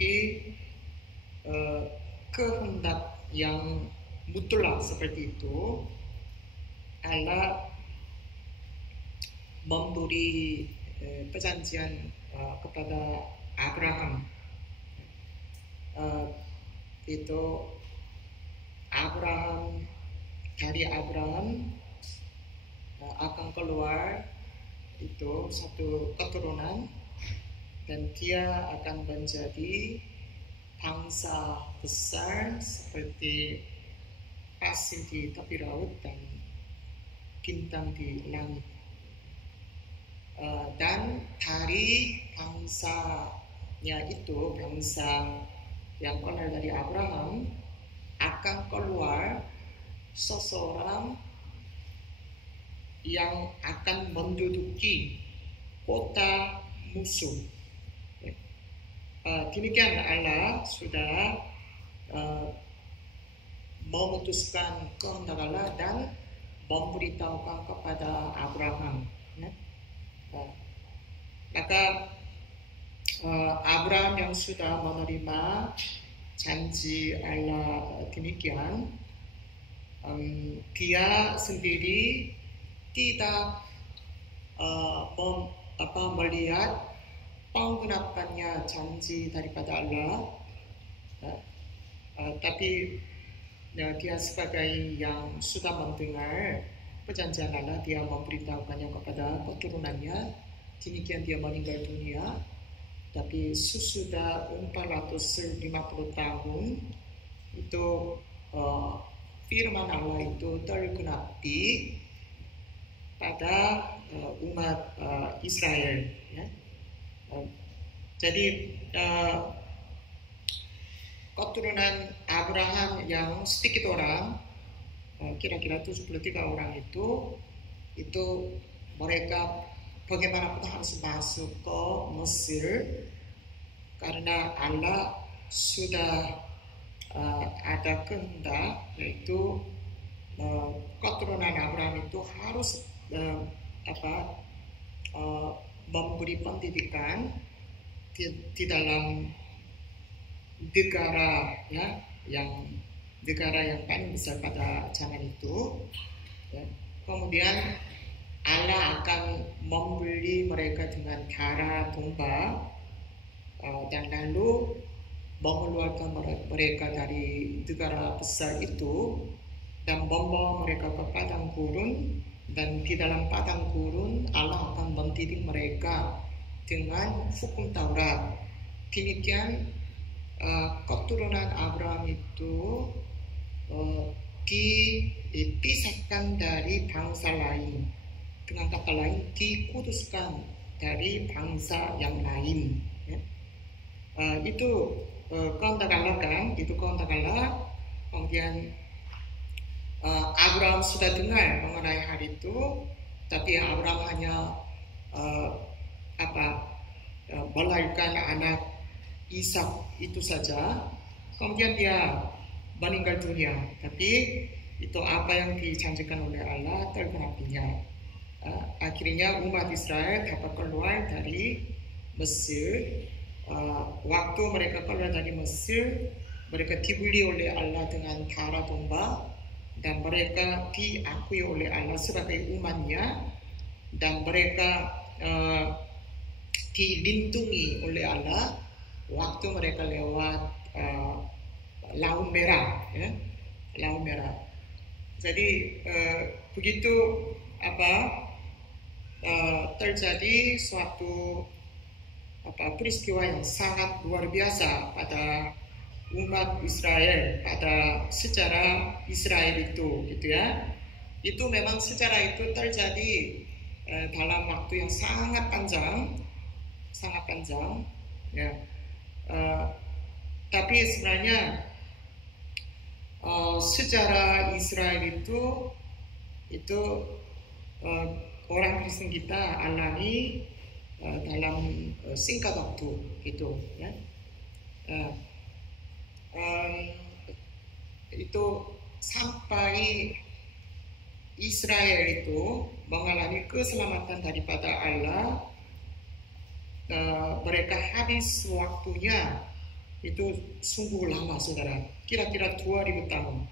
memiliki kehendak yang mutlak seperti itu, Allah memberi perjanjian kepada Abraham. Itu dari Abraham akan keluar itu satu keturunan, dan dia akan menjadi bangsa besar seperti pasir di tepi laut dan bintang di langit. Dan dari bangsanya itu, bangsa yang keluar dari Abraham, akan keluar seseorang yang akan menduduki kota musuh. Demikian Allah sudah memutuskan kehendak Allah dan memberitahukan kepada Abraham. Maka Abraham yang sudah menerima janji Allah demikian, dia sendiri tidak melihat penggenapannya janji daripada Allah, tapi dia sebagai yang sudah mendengar perjanjian Allah, dia memberitahukannya kepada keturunannya. Demikian dia meninggal dunia. Tapi sesudah 450 tahun itu firman Allah itu tergenapi pada umat Israel. Ya. Jadi keturunan Abraham yang sedikit orang, kira-kira 73 orang itu mereka bagaimanapun harus masuk ke Mesir karena Allah sudah ada kehendak, yaitu keturunan Abraham itu harus memberi pendidikan di dalam negara, ya, yang paling besar pada zaman itu. Ya. Kemudian Allah akan membeli mereka dengan darah domba, dan lalu mengeluarkan mereka dari negara besar itu dan membawa mereka ke padang gurun, dan di dalam padang gurun Allah akan mendidik mereka dengan hukum Taurat. Demikian keturunan Abraham itu dipisahkan dari bangsa lain. Dengan kata lain, dikuduskan dari bangsa yang lain. Ya. Itu kehendak Allah kan? Itu kehendak Allah. Kemudian Abraham sudah dengar mengenai hal itu, tapi Abraham hanya melahirkan anak Ishak itu saja. Kemudian dia meninggal dunia. Tapi itu apa yang dijanjikan oleh Allah tergenapinya. Akhirnya umat Israel dapat keluar dari Mesir. Waktu mereka keluar dari Mesir, mereka dibeli oleh Allah dengan darah domba, dan mereka diakui oleh Allah sebagai umatnya, dan mereka dilindungi oleh Allah waktu mereka lewat Laut Merah, ya, Laut Merah. Jadi begitu terjadi suatu peristiwa yang sangat luar biasa pada umat Israel, pada sejarah Israel itu, gitu ya. Itu memang sejarah itu terjadi dalam waktu yang sangat panjang, ya. Tapi sebenarnya sejarah Israel itu orang Kristen kita alami dalam singkat waktu, gitu ya. Itu sampai Israel itu mengalami keselamatan daripada Allah, mereka habis waktunya itu sungguh lama saudara, kira-kira 2000 tahun.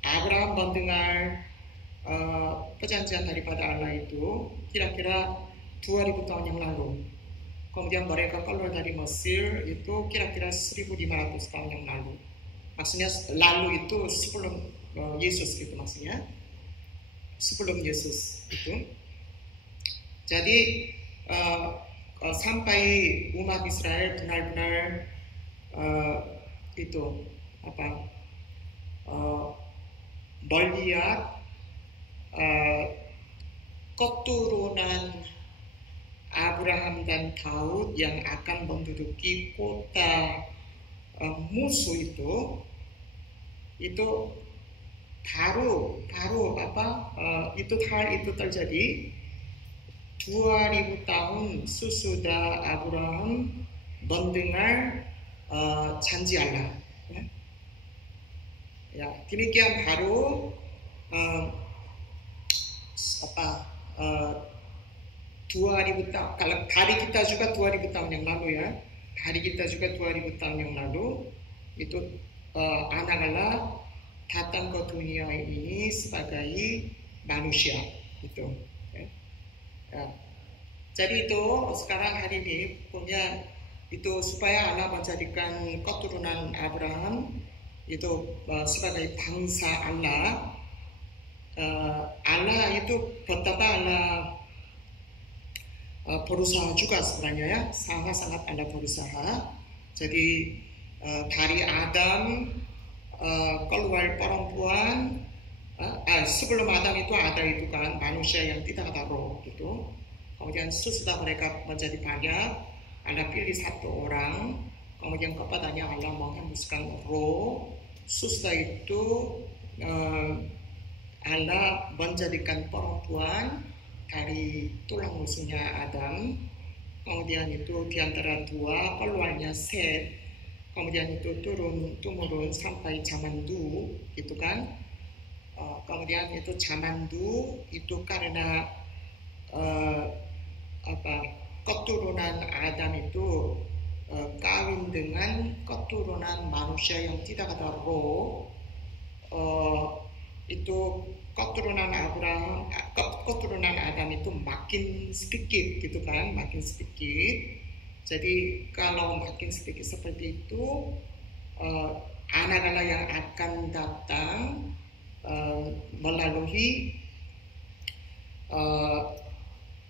Abraham mendengar perjanjian daripada Allah itu kira-kira 2000 tahun yang lalu. Kemudian mereka keluar dari Mesir itu kira-kira 1500 tahun yang lalu. Maksudnya lalu itu sebelum Yesus itu maksudnya. Sebelum Yesus itu. Jadi sampai umat Israel benar-benar itu melihat keturunan Abraham dan Daud yang akan menduduki kota musuh itu baru itu hal itu terjadi 2000 tahun sesudah Abraham mendengar janji Allah. Ya, demikian baru 2000 tahun. Kalau hari kita juga 2000 tahun yang lalu ya. Hari kita juga 2000 tahun yang lalu itu anak Allah datang ke dunia ini sebagai manusia itu. Ya. Jadi itu sekarang hari ini punya itu supaya Allah menjadikan keturunan Abraham itu sebagai bangsa Allah. Allah itu betapa Allah berusaha juga sebenarnya ya, sangat-sangat Allah berusaha. Jadi dari Adam keluar perempuan, sebelum Adam itu ada itu kan manusia yang tidak ada roh gitu. Kemudian sesudah mereka menjadi banyak, Allah pilih satu orang, kemudian kepadanya Allah menghembuskan roh. Sesudah itu Allah menjadikan perempuan dari tulang rusuknya Adam, kemudian itu diantara dua keluarnya Set, kemudian itu turun sampai zaman Du, gitu kan? Kemudian itu zaman Du itu karena keturunan Adam itu kawin dengan keturunan manusia yang tidak ada roh, itu keturunan Adam itu makin sedikit gitu kan, makin sedikit. Jadi kalau makin sedikit seperti itu, anak-anak yang akan datang melalui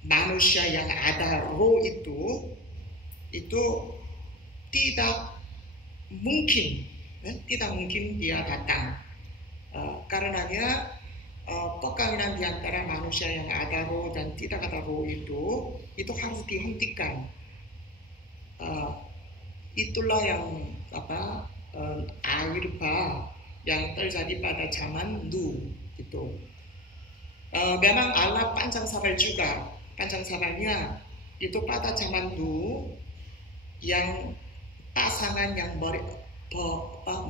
manusia yang ada roh itu tidak mungkin dia datang. Karenanya perkawinan di antara manusia yang ada roh dan tidak ada roh itu harus dihentikan. Itulah yang air bah yang terjadi pada zaman Nu gitu. Memang Allah panjang sabar juga. Panjang sabarnya itu pada zaman Nu yang pasangan yang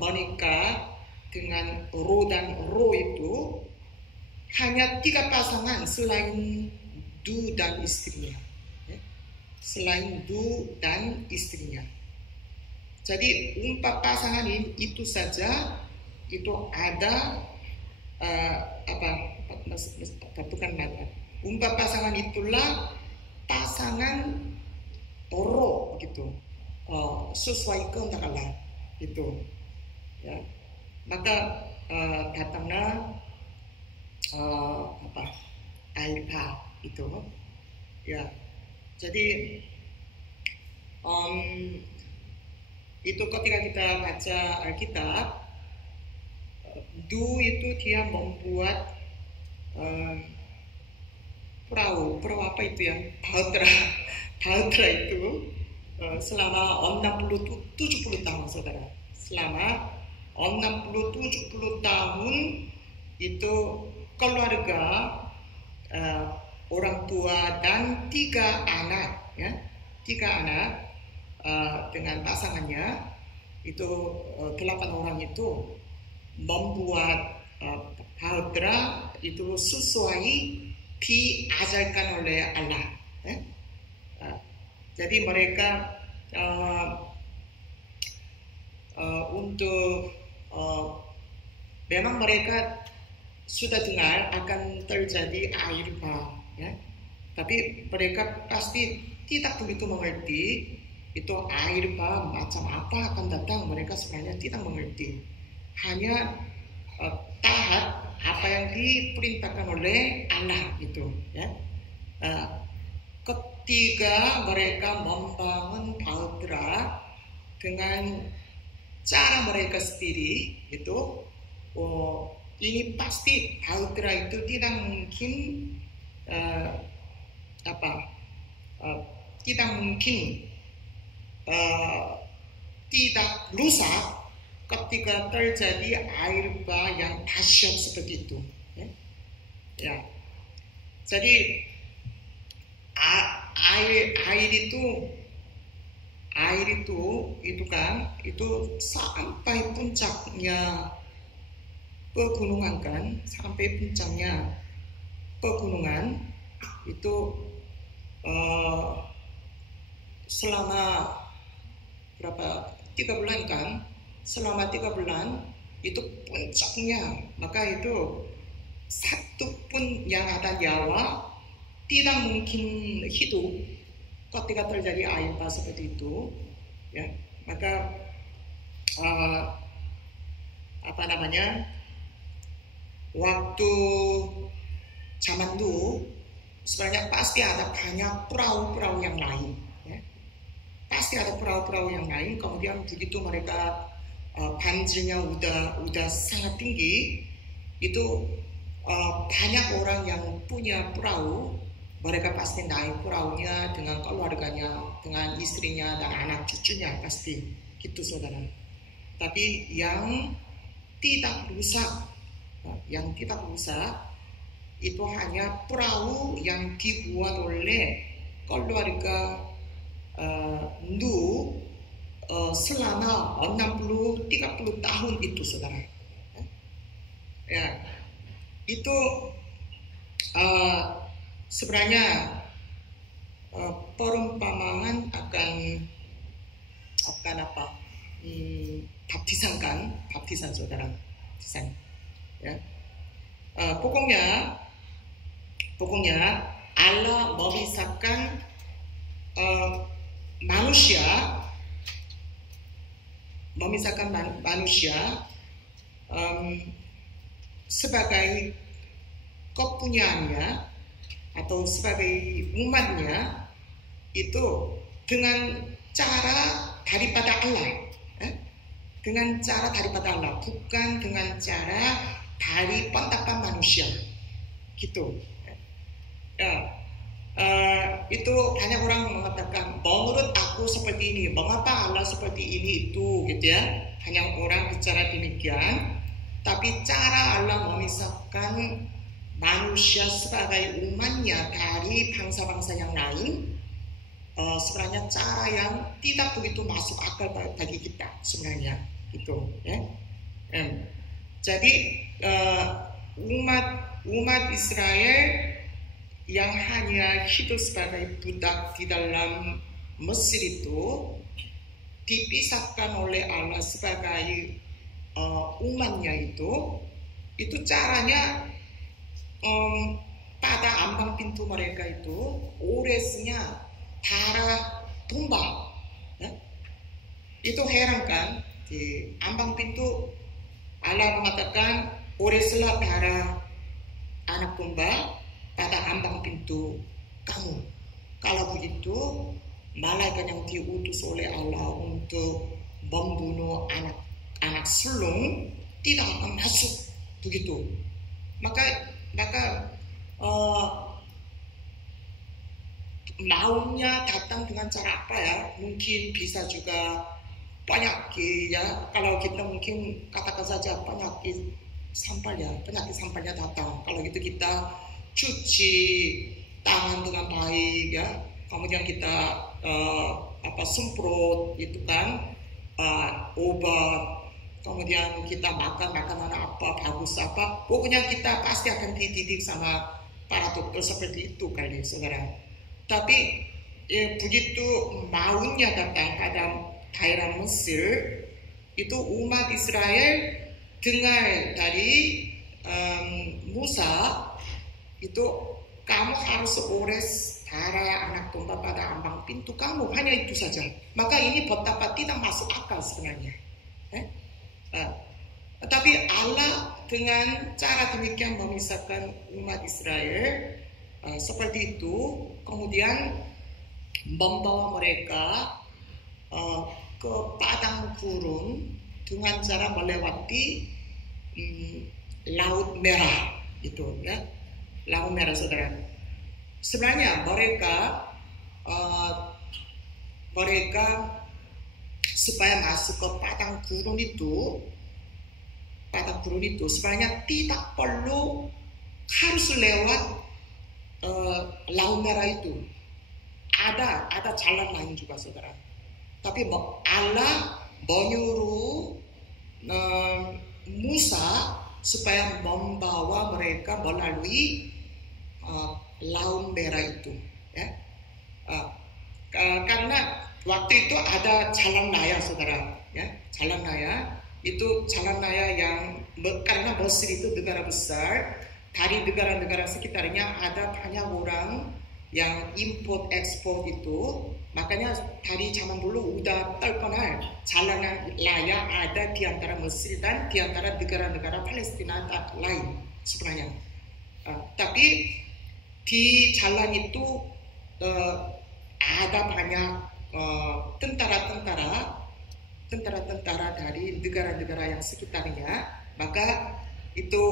menikah dengan roh dan roh itu hanya 3 pasangan selain Du dan istrinya. Selain Du dan istrinya. Jadi 4 pasangan itu saja itu ada bukan ada. 4 pasangan itulah pasangan roh gitu. Sesuai kehendak Allah itu. Ya. Maka datanglah air bah itu ya. Jadi itu ketika kita baca Alkitab, Du itu dia membuat perahu apa itu yang bahtera itu selama 60-70 tahun saudara. Selama 60-70 tahun itu keluarga orang tua dan 3 anak ya, 3 anak dengan pasangannya itu 8 orang itu membuat bahtera itu sesuai diajarkan oleh Allah. Jadi mereka untuk memang mereka sudah dengar akan terjadi air bah, ya. Tapi mereka pasti tidak begitu mengerti itu air bah macam apa akan datang. Mereka sebenarnya tidak mengerti. Hanya taat apa yang diperintahkan oleh Allah itu, ya. Ketika mereka membangun Bahtera dengan cara mereka sendiri itu, ini pasti Bahtera itu tidak mungkin tidak mungkin tidak rusak ketika terjadi air bah yang dahsyat seperti itu. Ya. Jadi air itu kan itu sampai puncaknya pegunungan kan, sampai puncaknya pegunungan itu selama berapa 3 bulan kan, selama 3 bulan itu puncaknya, maka itu satu pun yang ada nyawa tidak mungkin hidup ketika terjadi air bah seperti itu, ya. Maka waktu zaman dulu sebenarnya pasti ada banyak perahu-perahu yang lain, ya. Pasti ada perahu-perahu yang lain. Kemudian begitu mereka banjirnya udah sangat tinggi, itu banyak orang yang punya perahu, mereka pasti naik perahunya dengan keluarganya, dengan istrinya dan anak cucunya, pasti gitu saudara. Tapi yang tidak rusak, itu hanya perahu yang dibuat oleh keluarga Nuh selama 60-30 tahun itu saudara. Ya, itu sebenarnya perumpamaan akan baptisan saudara, baptisan. Ya. Pokoknya Allah memisahkan manusia sebagai kepunyaannya atau sebagai umatnya itu dengan cara daripada Allah, dengan cara daripada Allah, bukan dengan cara dari pendapat manusia, gitu. Itu banyak orang mengatakan menurut aku seperti ini, mengapa Allah seperti ini itu, gitu ya. Banyak orang bicara demikian. Tapi cara Allah memisahkan manusia sebagai umatnya dari bangsa-bangsa yang lain, sebenarnya cara yang tidak begitu masuk akal bagi kita sebenarnya, gitu ya. Jadi umat Israel yang hanya hidup sebagai budak di dalam Mesir itu dipisahkan oleh Allah sebagai umatnya itu caranya pada ambang pintu mereka itu oresnya darah tumbang, ya? Itu heran kan, di ambang pintu Allah mengatakan oreslah darah anak domba pada ambang pintu kamu. Kalau begitu malaikat yang diutus oleh Allah untuk membunuh anak sulung tidak akan masuk, begitu. Maka maunya datang dengan cara apa ya? Mungkin bisa juga penyakit ya. Kalau kita mungkin katakan saja penyakit sampalnya datang. Kalau gitu kita cuci tangan dengan baik ya. Kemudian kita semprot itu kan obat. Kemudian kita makan makanan apa bagus apa, pokoknya kita pasti akan dididik sama para dokter seperti itu kali saudara. Tapi begitu maunya datang pada daerah Mesir itu umat Israel dengar dari Musa itu kamu harus ores darah anak domba pada ambang pintu kamu, hanya itu saja. Maka ini betapa tidak masuk akal sebenarnya. Tapi Allah dengan cara demikian memisahkan umat Israel seperti itu, kemudian membawa mereka ke padang gurun dengan cara melewati Laut Merah itu, ya, Laut Merah, saudara. Sebenarnya mereka supaya masuk ke padang gurun itu sebenarnya tidak perlu harus lewat Laut Merah itu. Ada jalan lain juga, saudara. Tapi Allah menyuruh Musa supaya membawa mereka melalui Laut Merah itu, ya. Karena waktu itu ada jalan raya, saudara, ya. Jalan raya itu jalan raya yang karena Mesir itu negara besar, dari negara-negara sekitarnya ada banyak orang yang import ekspor itu, makanya dari zaman dulu udah terkenal jalan raya ada di antara Mesir dan di antara negara-negara Palestina lain sebenarnya. Tapi di jalan itu ada banyak tentara-tentara dari negara-negara yang sekitarnya, maka itu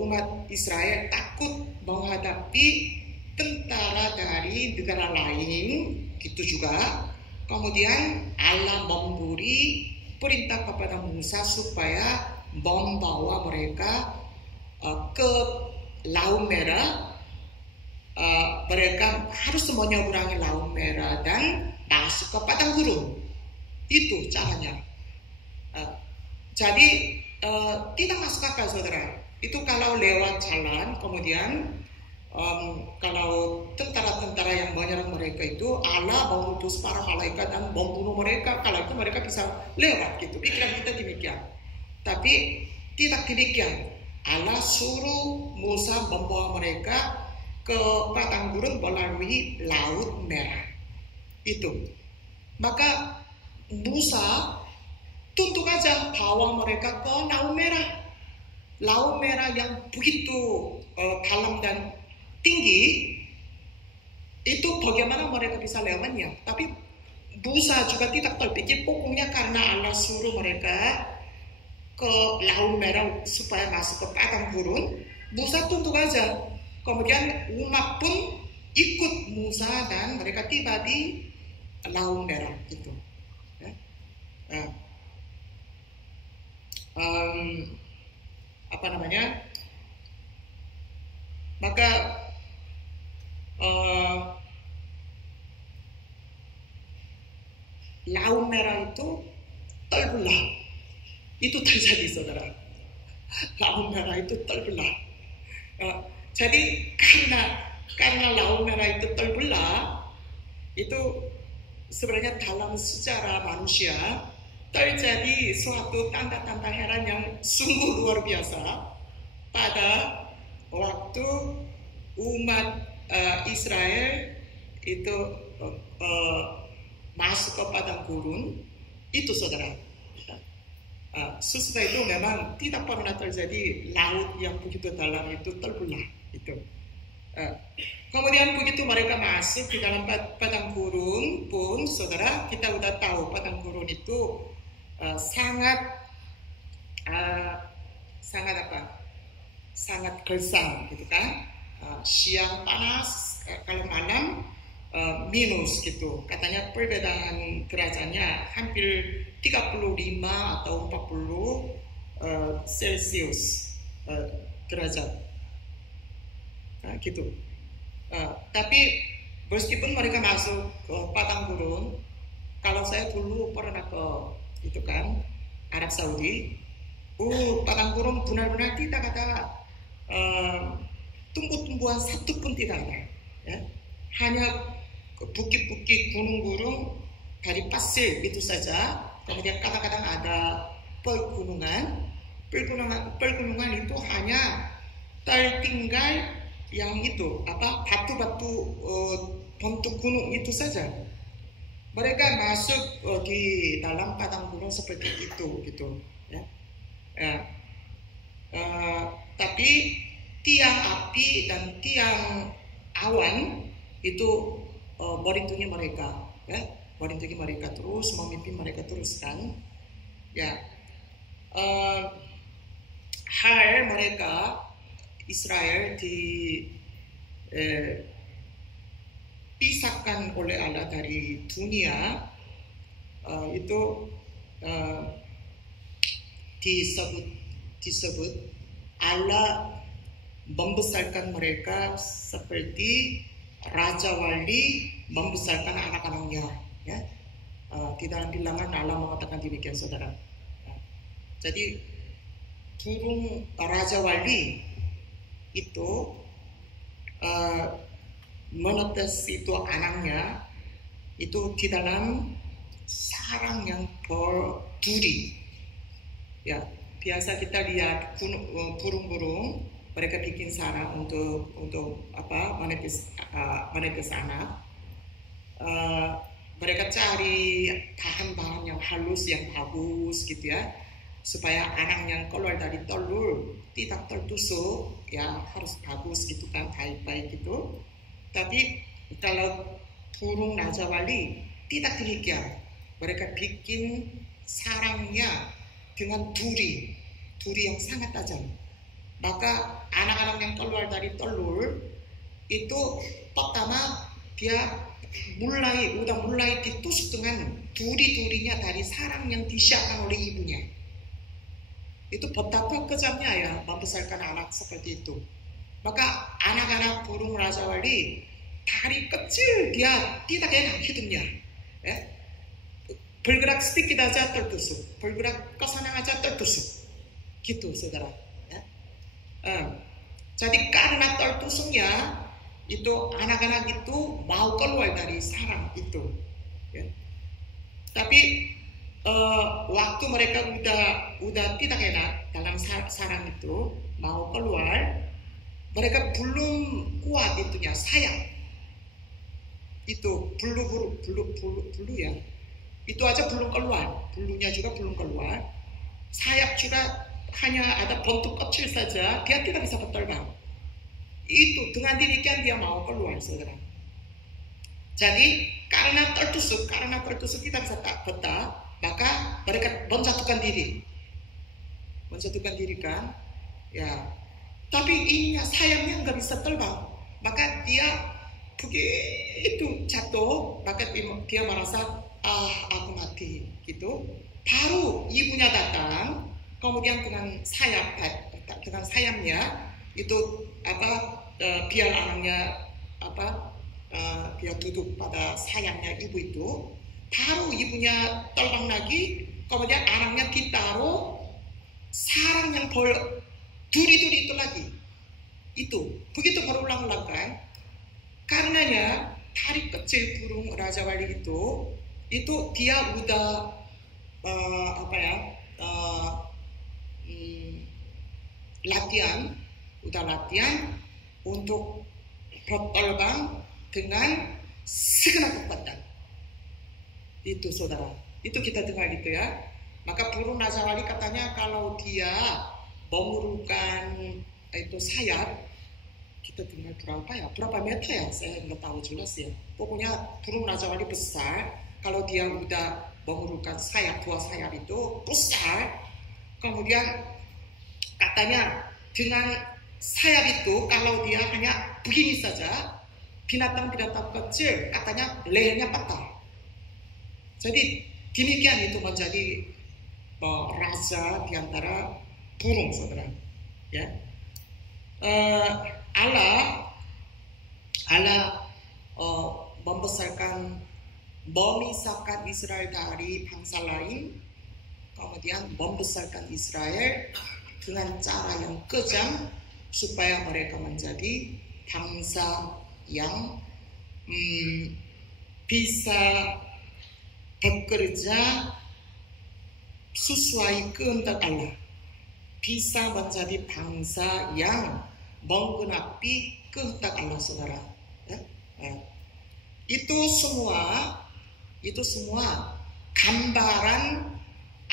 umat Israel takut menghadapi tentara dari negara lain gitu juga. Kemudian Allah memberi perintah kepada Musa supaya membawa mereka ke Laut Merah. Mereka harus menyeberangi Laut Merah dan masuk ke padang gurun. Itu caranya. Jadi tidak masuk akal, saudara. Itu kalau lewat jalan, kemudian kalau tentara-tentara yang menyerang mereka itu Allah mengutus para malaikat dan membunuh mereka, kalau itu mereka bisa lewat gitu. Pikiran kita demikian. Tapi tidak demikian. Allah suruh Musa membawa mereka ke padang gurun melalui Laut Merah. Itu. Maka Musa tuntut aja bawa mereka ke Laut Merah. Laut Merah yang begitu dalam dan tinggi, itu bagaimana mereka bisa lewatnya. Tapi Musa juga tidak terpikir, pokoknya karena Allah suruh mereka ke Laut Merah supaya masuk ke padang gurun, Musa tuntut aja. Kemudian umat pun ikut Musa dan mereka tiba di Laut Merah gitu. Maka Laut Merah itu terbelah. Itu terjadi, saudara. Laut Merah itu terbelah. Jadi karena Laut Merah itu terbelah, itu sebenarnya dalam sejarah manusia terjadi suatu tanda-tanda heran yang sungguh luar biasa pada waktu umat Israel itu masuk ke padang gurun itu, saudara. Sesudah itu memang tidak pernah terjadi laut yang begitu dalam itu terbelah itu. Kemudian begitu mereka masuk di dalam padang gurun pun, saudara, kita udah tahu padang gurun itu sangat gersang gitu kan. Siang panas, kalau malam minus gitu. Katanya perbedaan derajatnya hampir 35 atau 40 Celcius derajat. Gitu. Tapi meskipun mereka masuk ke padang gurun, kalau saya dulu pernah ke itu kan Arab Saudi, padang gurun benar-benar tidak ada tumbuh-tumbuhan satu pun tidak ada, ya. Hanya bukit-bukit, gunung-gunung dari pasir itu saja. kemudian kadang-kadang ada pergunungan. Pergunungan itu hanya tertinggal yang itu batu-batu bentuk gunung itu saja. Mereka masuk di dalam padang gunung seperti itu gitu ya. Tapi tiang api dan tiang awan itu melindungi mereka ya, melindungi mereka terus, memimpin mereka terus kan ya. Hal mereka Israel dipisahkan oleh Allah dari dunia itu disebut Allah membesarkan mereka seperti Raja Wali membesarkan anak-anaknya ya. Di dalam bilangan Allah mengatakan demikian saudara. Jadi burung Raja Wali itu menetes itu anaknya itu di dalam sarang yang berduri ya. Biasa kita lihat burung-burung mereka bikin sarang untuk menetes anak. Mereka cari bahan-bahan yang halus yang bagus gitu ya, supaya anak yang keluar dari telur tidak tertusuk ya, harus bagus gitu kan, baik-baik gitu. Tapi kalau burung Raja Wali tidak demikian. Mereka bikin sarangnya dengan duri yang sangat tajam. Maka anak-anak yang keluar dari telur itu pertama dia udah mulai ditusuk dengan duri-durinya dari sarang yang disiapkan oleh ibunya. Itu betapa kejamnya ya membesarkan anak seperti itu. Maka anak-anak burung Raja Wali dari kecil dia tidak enak hidupnya ya. Bergerak sedikit aja tertusuk, bergerak ke sana aja tertusuk gitu saudara ya. Jadi karena tertusuknya itu anak-anak itu mau keluar dari sarang itu ya. Tapi waktu mereka udah tidak enak dalam sarang itu mau keluar, mereka belum kuat itunya sayap itu bulu ya, itu aja belum keluar, bulunya juga belum keluar, sayap juga hanya ada bentuk kecil saja, dia tidak bisa berterbang. Itu dengan demikian dia mau keluar saudara. Jadi karena tertusuk tidak bisa betah, maka mereka menjatuhkan diri kan ya. Tapi ininya sayapnya nggak bisa terbang, maka dia begitu jatuh, maka dia merasa aku mati gitu. Baru ibunya datang, kemudian dengan sayapnya itu biar anaknya dia duduk pada sayapnya ibu itu. Baru ibunya terbang lagi, kemudian anaknya ditaruh sarang yang duri-duri itu lagi. Itu begitu berulang-ulang kan. Karenanya dari kecil burung Raja Wali itu dia udah latihan untuk berterbang dengan segenap kekuatan. Itu saudara, itu kita dengar gitu ya. Maka burung Raja Wali katanya kalau dia mengulurkan itu sayap, kita dengar berapa meter ya, saya nggak tahu jelas ya. Pokoknya burung Raja Wali besar, kalau dia udah mengulurkan sayap, dua sayap itu besar. Kemudian katanya dengan sayap itu kalau dia hanya begini saja, binatang-binatang kecil katanya lehernya patah. Jadi demikian itu menjadi raja di antara burung saudara ya. Allah memisahkan Israel dari bangsa lain, kemudian membesarkan Israel dengan cara yang kejam supaya mereka menjadi bangsa yang bisa bekerja sesuai kehendak Allah bisa menjadi bangsa yang menggenapi kehendak Allah, saudara. Ya? Itu semua gambaran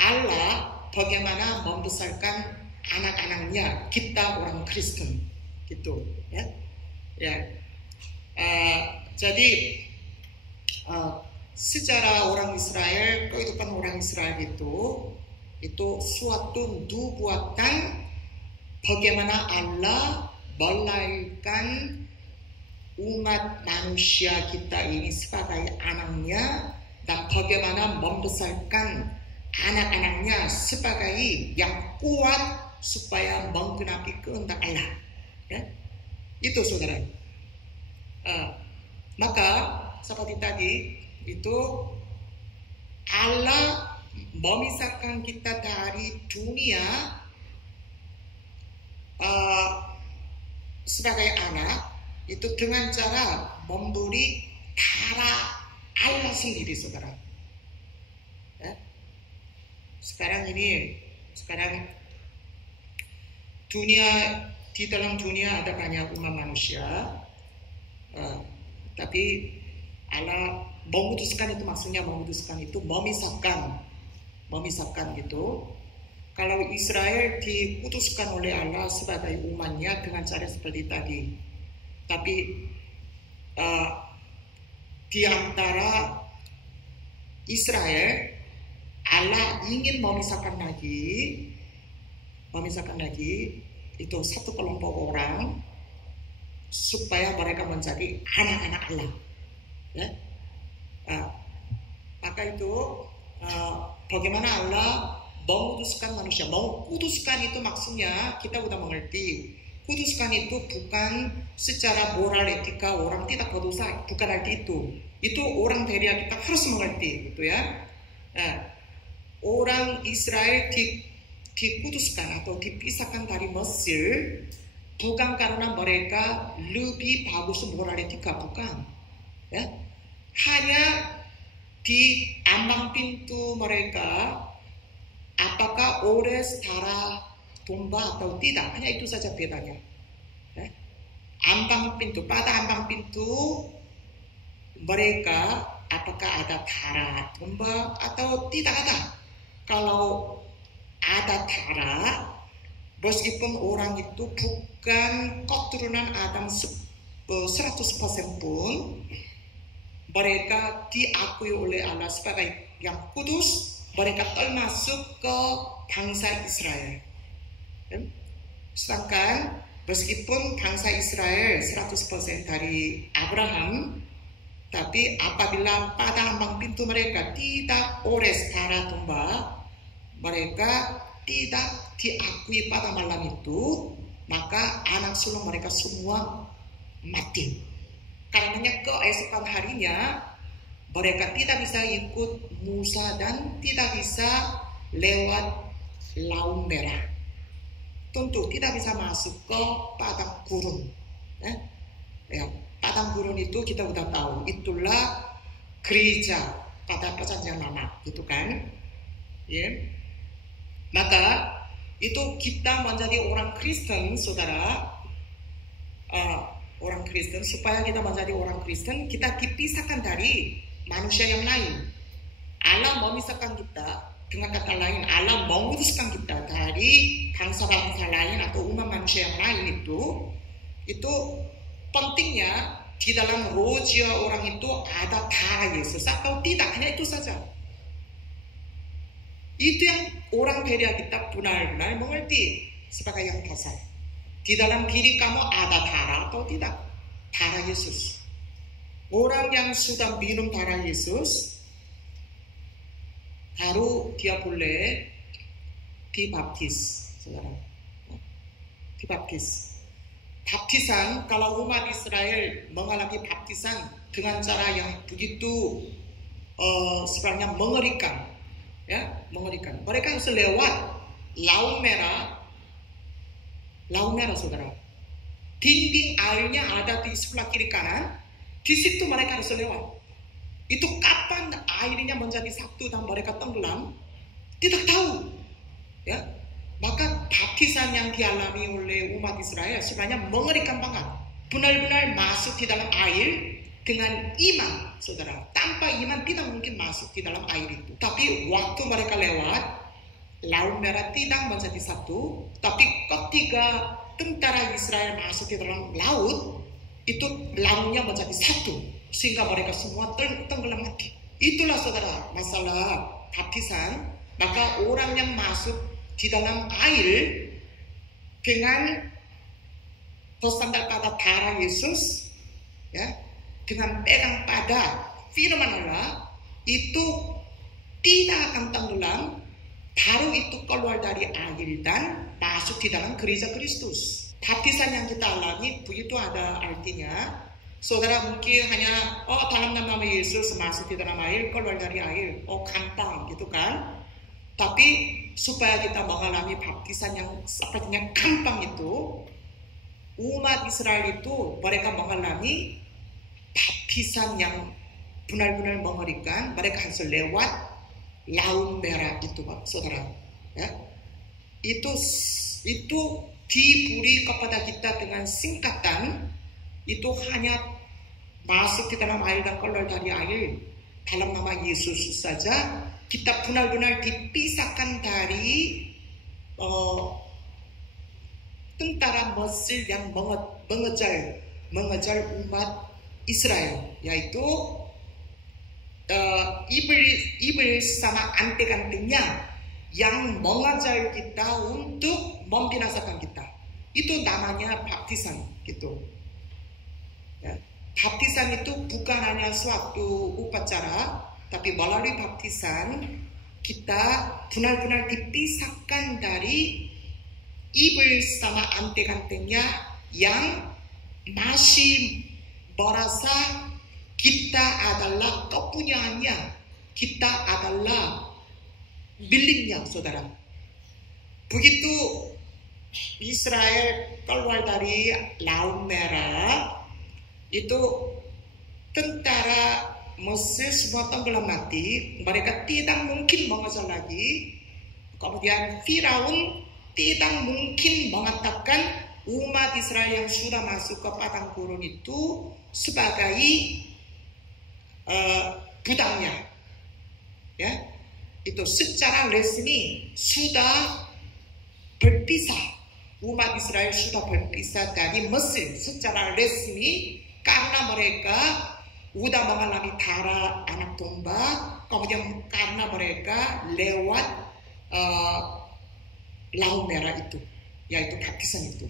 Allah bagaimana membesarkan anak-anaknya, kita orang Kristen, gitu. Ya. Jadi secara orang Israel, kehidupan orang Israel itu suatu nubuatan bagaimana Allah melahirkan umat manusia kita ini sebagai anaknya dan bagaimana membesarkan anak-anaknya sebagai yang kuat supaya menggenapi kehendak Allah. Ya? Itu saudara. Maka seperti tadi itu Allah memisahkan kita dari dunia sebagai anak itu dengan cara memberi darah Allah sendiri, saudara. Ya? Sekarang di dalam dunia ada banyak umat manusia, tapi Allah memutuskan itu, maksudnya memutuskan itu memisahkan gitu. Kalau Israel diputuskan oleh Allah sebagai umatnya dengan cara seperti tadi, tapi di antara Israel Allah ingin memisahkan lagi itu satu kelompok orang supaya mereka menjadi anak-anak Allah. Ya? Maka itu bagaimana Allah memutuskan manusia. Memutuskan itu maksudnya kita udah mengerti. Kuduskan itu bukan secara moral etika orang tidak berdosa, bukan arti itu. Itu orang dari kita harus mengerti, gitu ya. Orang Israel dikuduskan atau dipisahkan dari Mesir bukan karena mereka lebih bagus moral etika, bukan. Ya. Hanya di ambang pintu mereka apakah ores darah domba atau tidak, hanya itu saja bedanya. Pada ambang pintu mereka apakah ada darah domba atau tidak ada. Kalau ada darah, meskipun orang itu bukan keturunan Adam 100% pun, mereka diakui oleh Allah sebagai yang kudus, mereka termasuk ke bangsa Israel. Sedangkan meskipun bangsa Israel 100% dari Abraham, tapi apabila pada ambang pintu mereka tidak ores darah domba, mereka tidak diakui pada malam itu, maka anak sulung mereka semua mati. Karenanya keesokan harinya mereka tidak bisa ikut Musa dan tidak bisa lewat Laut Merah. Tentu tidak bisa masuk ke padang gurun. Padang gurun itu kita udah tahu, itulah gereja pada perjanjian lama, gitu kan? Ya. Maka itu kita menjadi orang Kristen, saudara. Orang Kristen, supaya kita menjadi orang Kristen, kita dipisahkan dari manusia yang lain. Allah memisahkan kita, dengan kata lain, Allah memutuskan kita dari bangsa-bangsa lain atau umat manusia yang lain itu pentingnya di dalam roja orang itu ada darah Yesus atau tidak, hanya itu saja. Itu yang orang gereja kita benar-benar mengerti sebagai yang dasar. Di dalam diri kamu ada darah atau tidak? Darah Yesus. Orang yang sudah minum darah Yesus, baru dia boleh dibaptis, saudara. Dibaptis. Baptisan, kalau umat Israel mengalami baptisan dengan cara yang begitu sebenarnya mengerikan, ya, mengerikan. Mereka harus lewat Laut Merah, saudara. Dinding airnya ada di sebelah kiri kanan, di situ mereka harus lewat. Itu kapan airnya menjadi satu dan mereka tenggelam, Tidak tahu. Ya, maka baptisan yang dialami oleh umat Israel sebenarnya mengerikan banget. Benar-benar masuk di dalam air dengan iman, saudara. Tanpa iman tidak mungkin masuk di dalam air itu. Tapi waktu mereka lewat, Laut Merah tidak menjadi satu. Tapi ketika tentara Israel masuk di dalam laut, itu lautnya menjadi satu. Sehingga mereka semua tenggelam mati. Itulah saudara masalah baptisan. Maka orang yang masuk di dalam air dengan bersandar pada darah Yesus, ya, dengan pegang pada firman Allah, itu tidak akan tenggelam. Baru itu keluar dari air dan masuk di dalam gereja Kristus. Baptisan yang kita alami begitu ada artinya. Saudara mungkin hanya dalam nama Yesus masuk di dalam air, keluar dari air, gampang gitu kan. Tapi supaya kita mengalami baptisan yang sepertinya gampang itu, umat Israel itu mereka mengalami baptisan yang benar-benar mengerikan. Mereka harus lewat Laut Merah itu, Pak, saudara. Ya. Itu diberi kepada kita dengan singkatan. Itu hanya masuk ke dalam air dan keluar dari air dalam nama Yesus saja. Kita benar-benar dipisahkan dari tentara Mesir yang mengejar umat Israel, yaitu iblis sama antek-anteknya yang mengejar kita untuk membinasakan kita. Itu namanya baptisan gitu. Ya. Baptisan itu bukan hanya suatu upacara, tapi melalui baptisan kita benar-benar dipisahkan dari iblis sama antek-anteknya yang masih merasa kita adalah kepunyaannya, kita adalah miliknya, saudara. Begitu Israel keluar dari Laut Merah, itu tentara Mesir semua tenggelam mati. Mereka tidak mungkin mengejar lagi. Kemudian Firaun tidak mungkin mengatakan umat Israel yang sudah masuk ke padang gurun itu sebagai budaknya. Ya, itu secara resmi sudah berpisah. Umat Israel sudah berpisah dari Mesir secara resmi karena mereka sudah mengalami darah anak domba, kemudian karena mereka lewat Laut Merah itu, yaitu baptisan itu.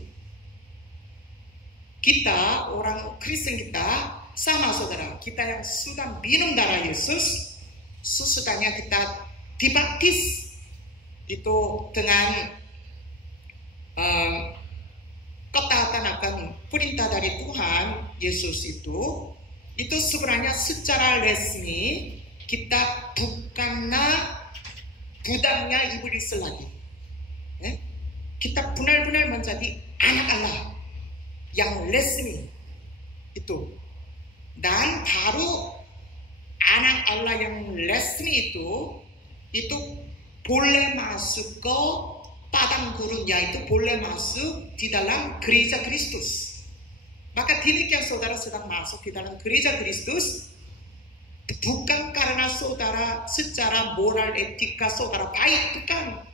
Kita, orang Kristen kita, sama saudara, kita yang sudah minum darah Yesus, sesudahnya kita dibaptis itu dengan ketaatan akan perintah dari Tuhan Yesus itu sebenarnya secara resmi kita bukanlah budaknya iblis lagi. Kita benar-benar menjadi anak Allah yang resmi itu. Dan baru anak Allah yang resmi itu boleh masuk ke padang gurunnya, itu boleh masuk di dalam gereja Kristus. Maka demikian saudara sedang masuk di dalam gereja Kristus bukan karena saudara secara moral etika saudara baik, bukan.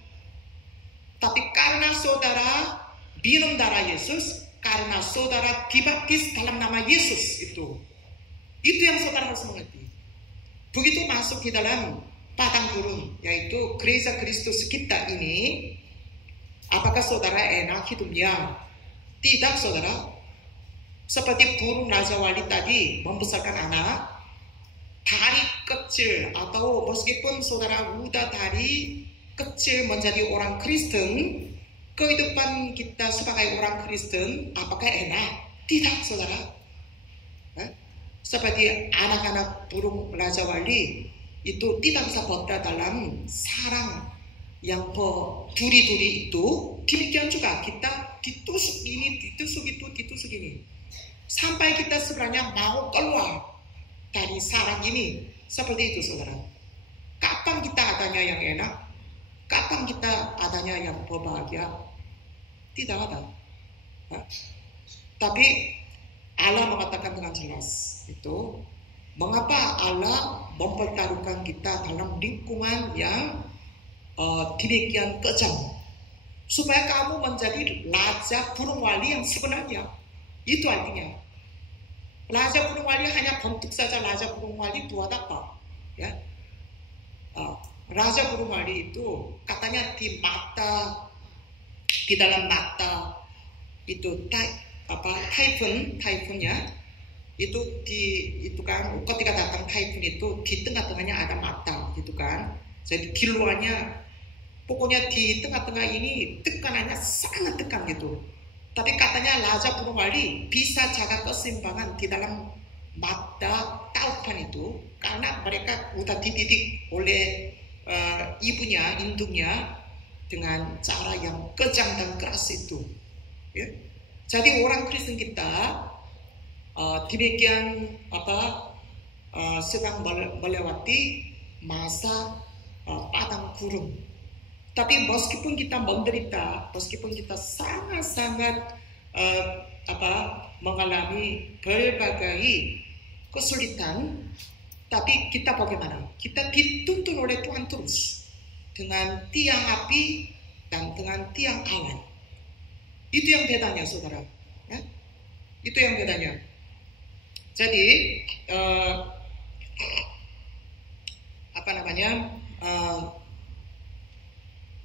Tapi karena saudara minum darah Yesus, karena saudara dibaptis dalam nama Yesus itu yang saudara harus mengerti. Begitu masuk di dalam padang gurun, yaitu gereja Kristus kita ini, apakah saudara enak hidupnya? Tidak, saudara. Seperti burung Raja Wali tadi membesarkan anak, dari kecil atau meskipun saudara udah dari kecil menjadi orang Kristen, kehidupan kita sebagai orang Kristen apakah enak? Tidak, saudara. Seperti anak-anak burung Raja Wali itu tidak bisa berada dalam sarang yang berduri-duri itu. Demikian juga kita ditusuk ini, ditusuk itu, ditusuk ini. Sampai kita sebenarnya mau keluar dari sarang ini. Seperti itu, saudara. Kapan kita adanya yang enak? Kapan kita adanya yang berbahagia? Tidak ada. Tapi Allah mengatakan dengan jelas itu, mengapa Allah mempertaruhkan kita dalam lingkungan yang demikian kejam, supaya kamu menjadi raja burung wali yang sebenarnya. Itu artinya. Raja burung wali hanya bentuk saja. Raja burung wali buat apa? Ya, raja burung wali itu katanya di dalam mata itu taifunnya itu itu kan ketika datang taifun itu di tengah-tengahnya ada mata gitu kan. Jadi di luarnya pokoknya di tengah-tengah ini tekanannya sangat tekan gitu. Tapi katanya raja burung wali bisa jaga keseimbangan di dalam mata taufan itu karena mereka sudah dididik oleh ibunya, induknya dengan cara yang kejam dan keras itu. Ya. Jadi orang Kristen kita demikian sedang melewati masa padang gurun. Tapi meskipun kita menderita, meskipun kita sangat-sangat mengalami berbagai kesulitan, tapi kita bagaimana? Kita dituntun oleh Tuhan terus dengan tiang api dan dengan tiang awan. Itu yang bedanya, saudara. Ya? Itu yang bedanya. Jadi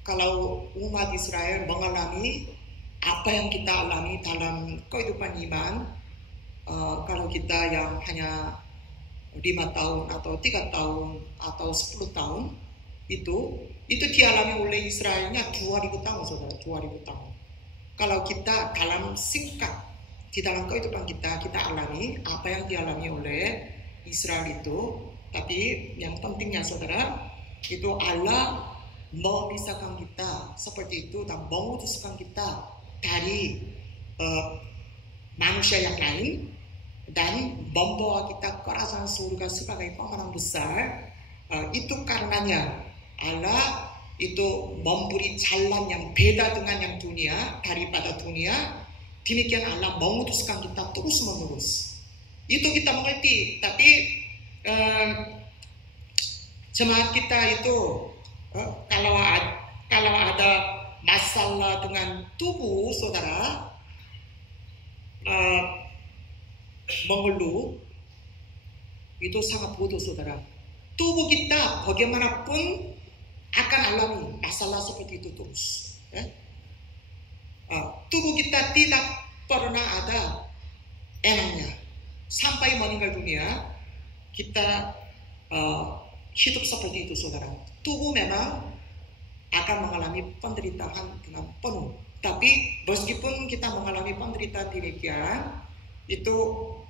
kalau umat Israel mengalami apa yang kita alami dalam kehidupan iman, kalau kita yang hanya 5 tahun atau 3 tahun atau 10 tahun itu dialami oleh Israelnya 2000 tahun, saudara, 2000 tahun. Kalau kita dalam singkat di dalam kehidupan kita alami apa yang dialami oleh Israel itu, tapi yang pentingnya, saudara, itu Allah memisahkan kita seperti itu dan mengutuskan kita dari manusia yang lain dan membawa kita ke kerajaan surga sebagai pemenang besar. Itu karenanya Allah itu memberi jalan yang beda dengan yang dunia, daripada dunia. Demikian Allah mengutuskan kita terus menerus. Itu kita mengerti. Tapi jemaat kita itu kalau ada masalah dengan tubuh, saudara, mengeluh, itu sangat bodoh, saudara. Tubuh kita bagaimanapun akan alami masalah seperti itu terus. Tubuh kita tidak pernah ada enaknya. Sampai meninggal dunia, kita hidup seperti itu, saudara. Tubuh memang akan mengalami penderitaan dengan penuh. Tapi meskipun kita mengalami penderitaan demikian, itu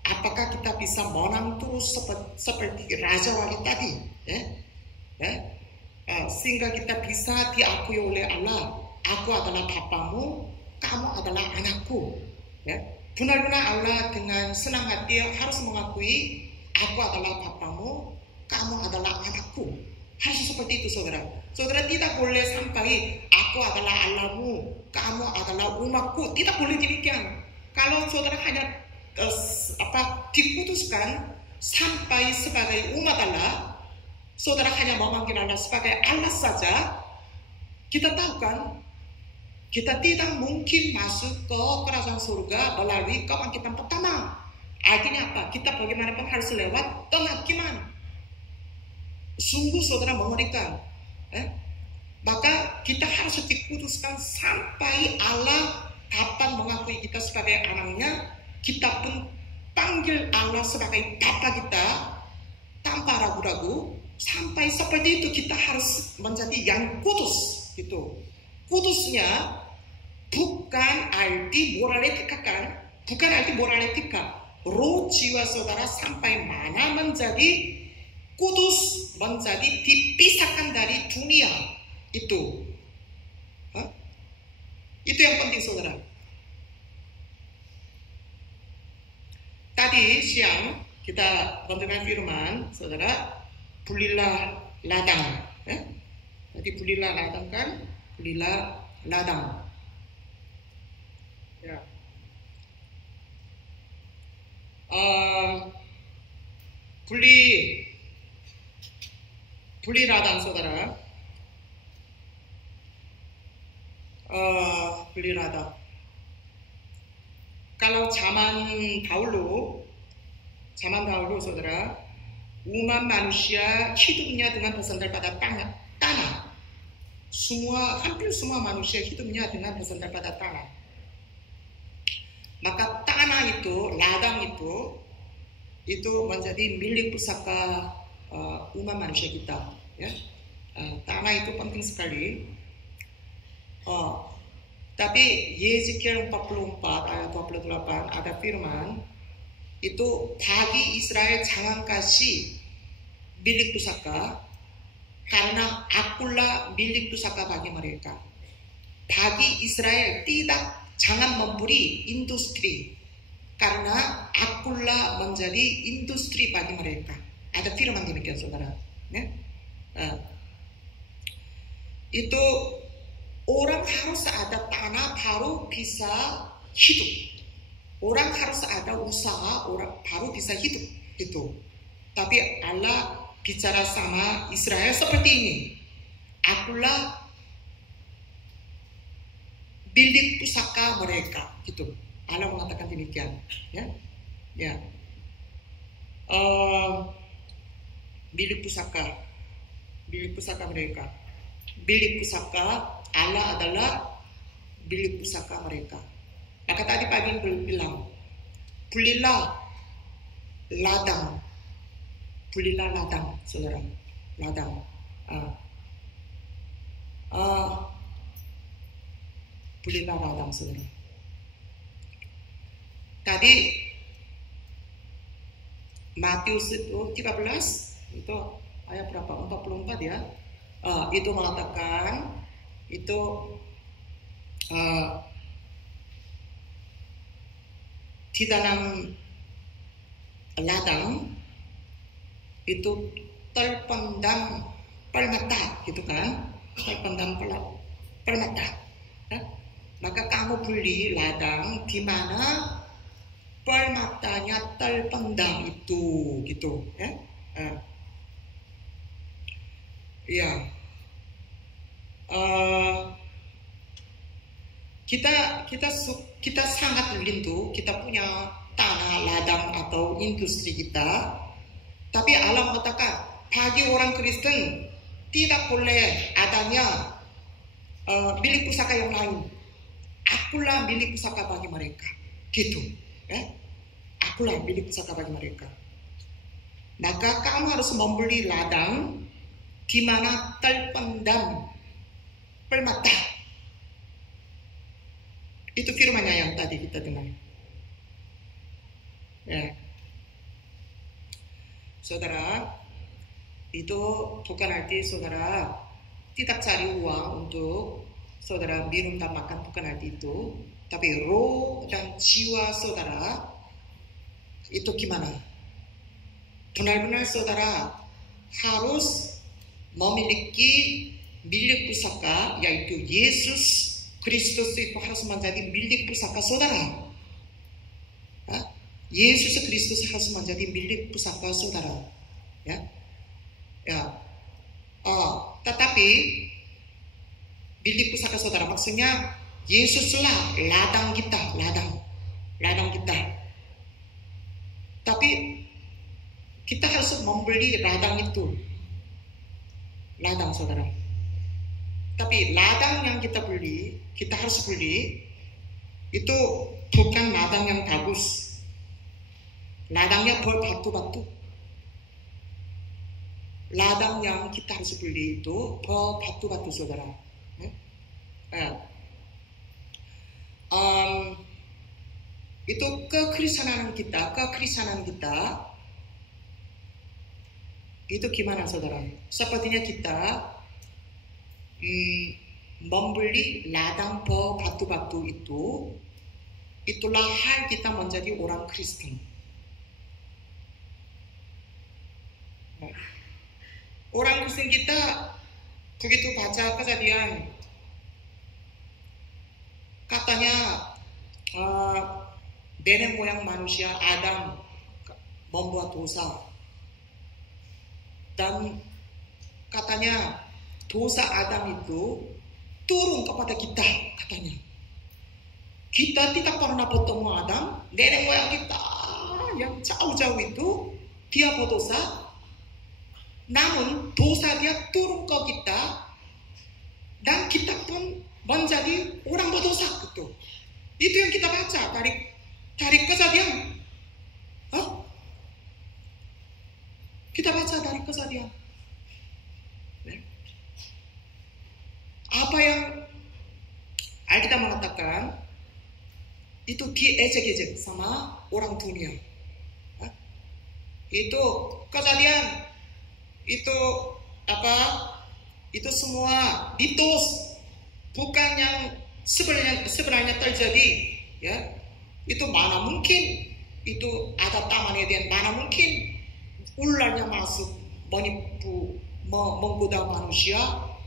apakah kita bisa menang terus seperti Raja Wali tadi? Sehingga kita bisa diakui oleh Allah. Aku adalah bapamu, kamu adalah anakku. Benar-benar Allah dengan senang hati harus mengakui, aku adalah bapamu, kamu adalah anakku. Harus seperti itu, saudara. Saudara tidak boleh sampai aku adalah Allahmu, kamu adalah umatku. Tidak boleh demikian. Kalau saudara hanya diputuskan sampai sebagai umat Allah, saudara hanya memanggil Allah sebagai Allah saja, kita tahu kan, kita tidak mungkin masuk ke kerajaan surga melalui kebangkitan pertama. Artinya apa? Kita bagaimanapun harus lewat penghakiman. Sungguh saudara mengerikan. Maka kita harus diputuskan sampai Allah dapat mengakui kita sebagai anaknya. Kita pun panggil Allah sebagai Bapa kita tanpa ragu-ragu. Sampai seperti itu kita harus menjadi yang kudus gitu. Kudusnya bukan arti moralitika kan? Bukan arti moralitika. Roh jiwa saudara sampai mana menjadi kudus, menjadi dipisahkan dari dunia itu. Itu yang penting, saudara. Tadi siang kita mendengar firman, saudara, belilah ladang. Jadi belilah ladang kan, belilah ladang. Ya. beli ladang saudara. beli ladang. Kalau zaman dahulu saudara, umat manusia hidupnya dengan bersandar pada tanah. Hampir semua manusia hidupnya dengan bersandar pada tanah. Maka tanah itu, ladang itu menjadi milik pusaka umat manusia kita. Ya. Tanah itu penting sekali. Tapi Yeskiel 44 ayat 28 ada firman itu bagi Israel 장안까지 milik pusaka karena akulah milik pusaka bagi mereka. Bagi Israel tidak jangan memberi industri karena akulah menjadi industri bagi mereka. Ada firman demikian saudara. Ya? Itu orang harus ada tanah baru bisa hidup. Orang harus ada usaha, orang baru bisa hidup. Itu. Tapi Allah bicara sama Israel seperti ini. Akulah milik pusaka mereka. Gitu. Allah mengatakan demikian. Ya. Ya. Milik pusaka mereka. Milik pusaka Allah adalah milik pusaka mereka. Maka tadi pagi bilang, belilah ladang, saudara, ladang. Belilah ladang, saudara. Tadi Matius 13 itu ayat berapa? 44 ya. Itu mengatakan itu di dalam ladang itu terpendam permata gitu kan, terpendam permata. Maka kamu beli ladang di mana permatanya terpendam itu gitu ya. Ya. Kita sangat rindu kita punya tanah ladang atau industri kita. Tapi Allah mengatakan bagi orang Kristen tidak boleh adanya milik pusaka yang lain. Akulah milik pusaka bagi mereka. Gitu. Akulah milik pusaka bagi mereka. Maka kamu harus membeli ladang di mana terpendam permata. Itu firmannya yang tadi kita dengar. Ya. Saudara, itu bukan arti saudara tidak cari uang untuk saudara minum dan makan, bukan arti itu. Tapi roh dan jiwa saudara itu gimana? Benar-benar saudara harus memiliki milik pusaka, yaitu Yesus Kristus itu harus menjadi milik pusaka saudara. Yesus Kristus harus menjadi milik pusaka saudara. Ya. Tetapi milik pusaka saudara maksudnya Yesuslah ladang kita. Tapi kita harus membeli ladang itu. Ladang saudara. Tapi ladang yang kita harus beli itu bukan ladang yang bagus. Ladangnya berbatu-batu. Ladang yang kita harus beli itu berbatu-batu saudara. Itu kekristenan kita itu gimana saudara? Sepertinya kita membeli ladang berbatu-batu itulah hal kita menjadi orang Kristen. Orang Kristen kita begitu baca kejadian, katanya nenek moyang manusia Adam membuat dosa. Dan katanya dosa Adam itu turun kepada kita, katanya. Kita tidak pernah bertemu Adam, nenek moyang kita yang jauh-jauh itu dia berdosa. Namun dosa dia turun ke kita dan kita pun menjadi orang berdosa gitu. Itu yang kita baca dari kejadian. Kita baca dari kejadian. Apa yang Alkitab mengatakan itu diejek-ejek sama orang dunia. Itu kejadian, itu itu semua mitos, bukan yang sebenarnya terjadi, ya. Itu mana mungkin itu ada taman Eden, mana mungkin ularnya masuk menipu menggoda manusia,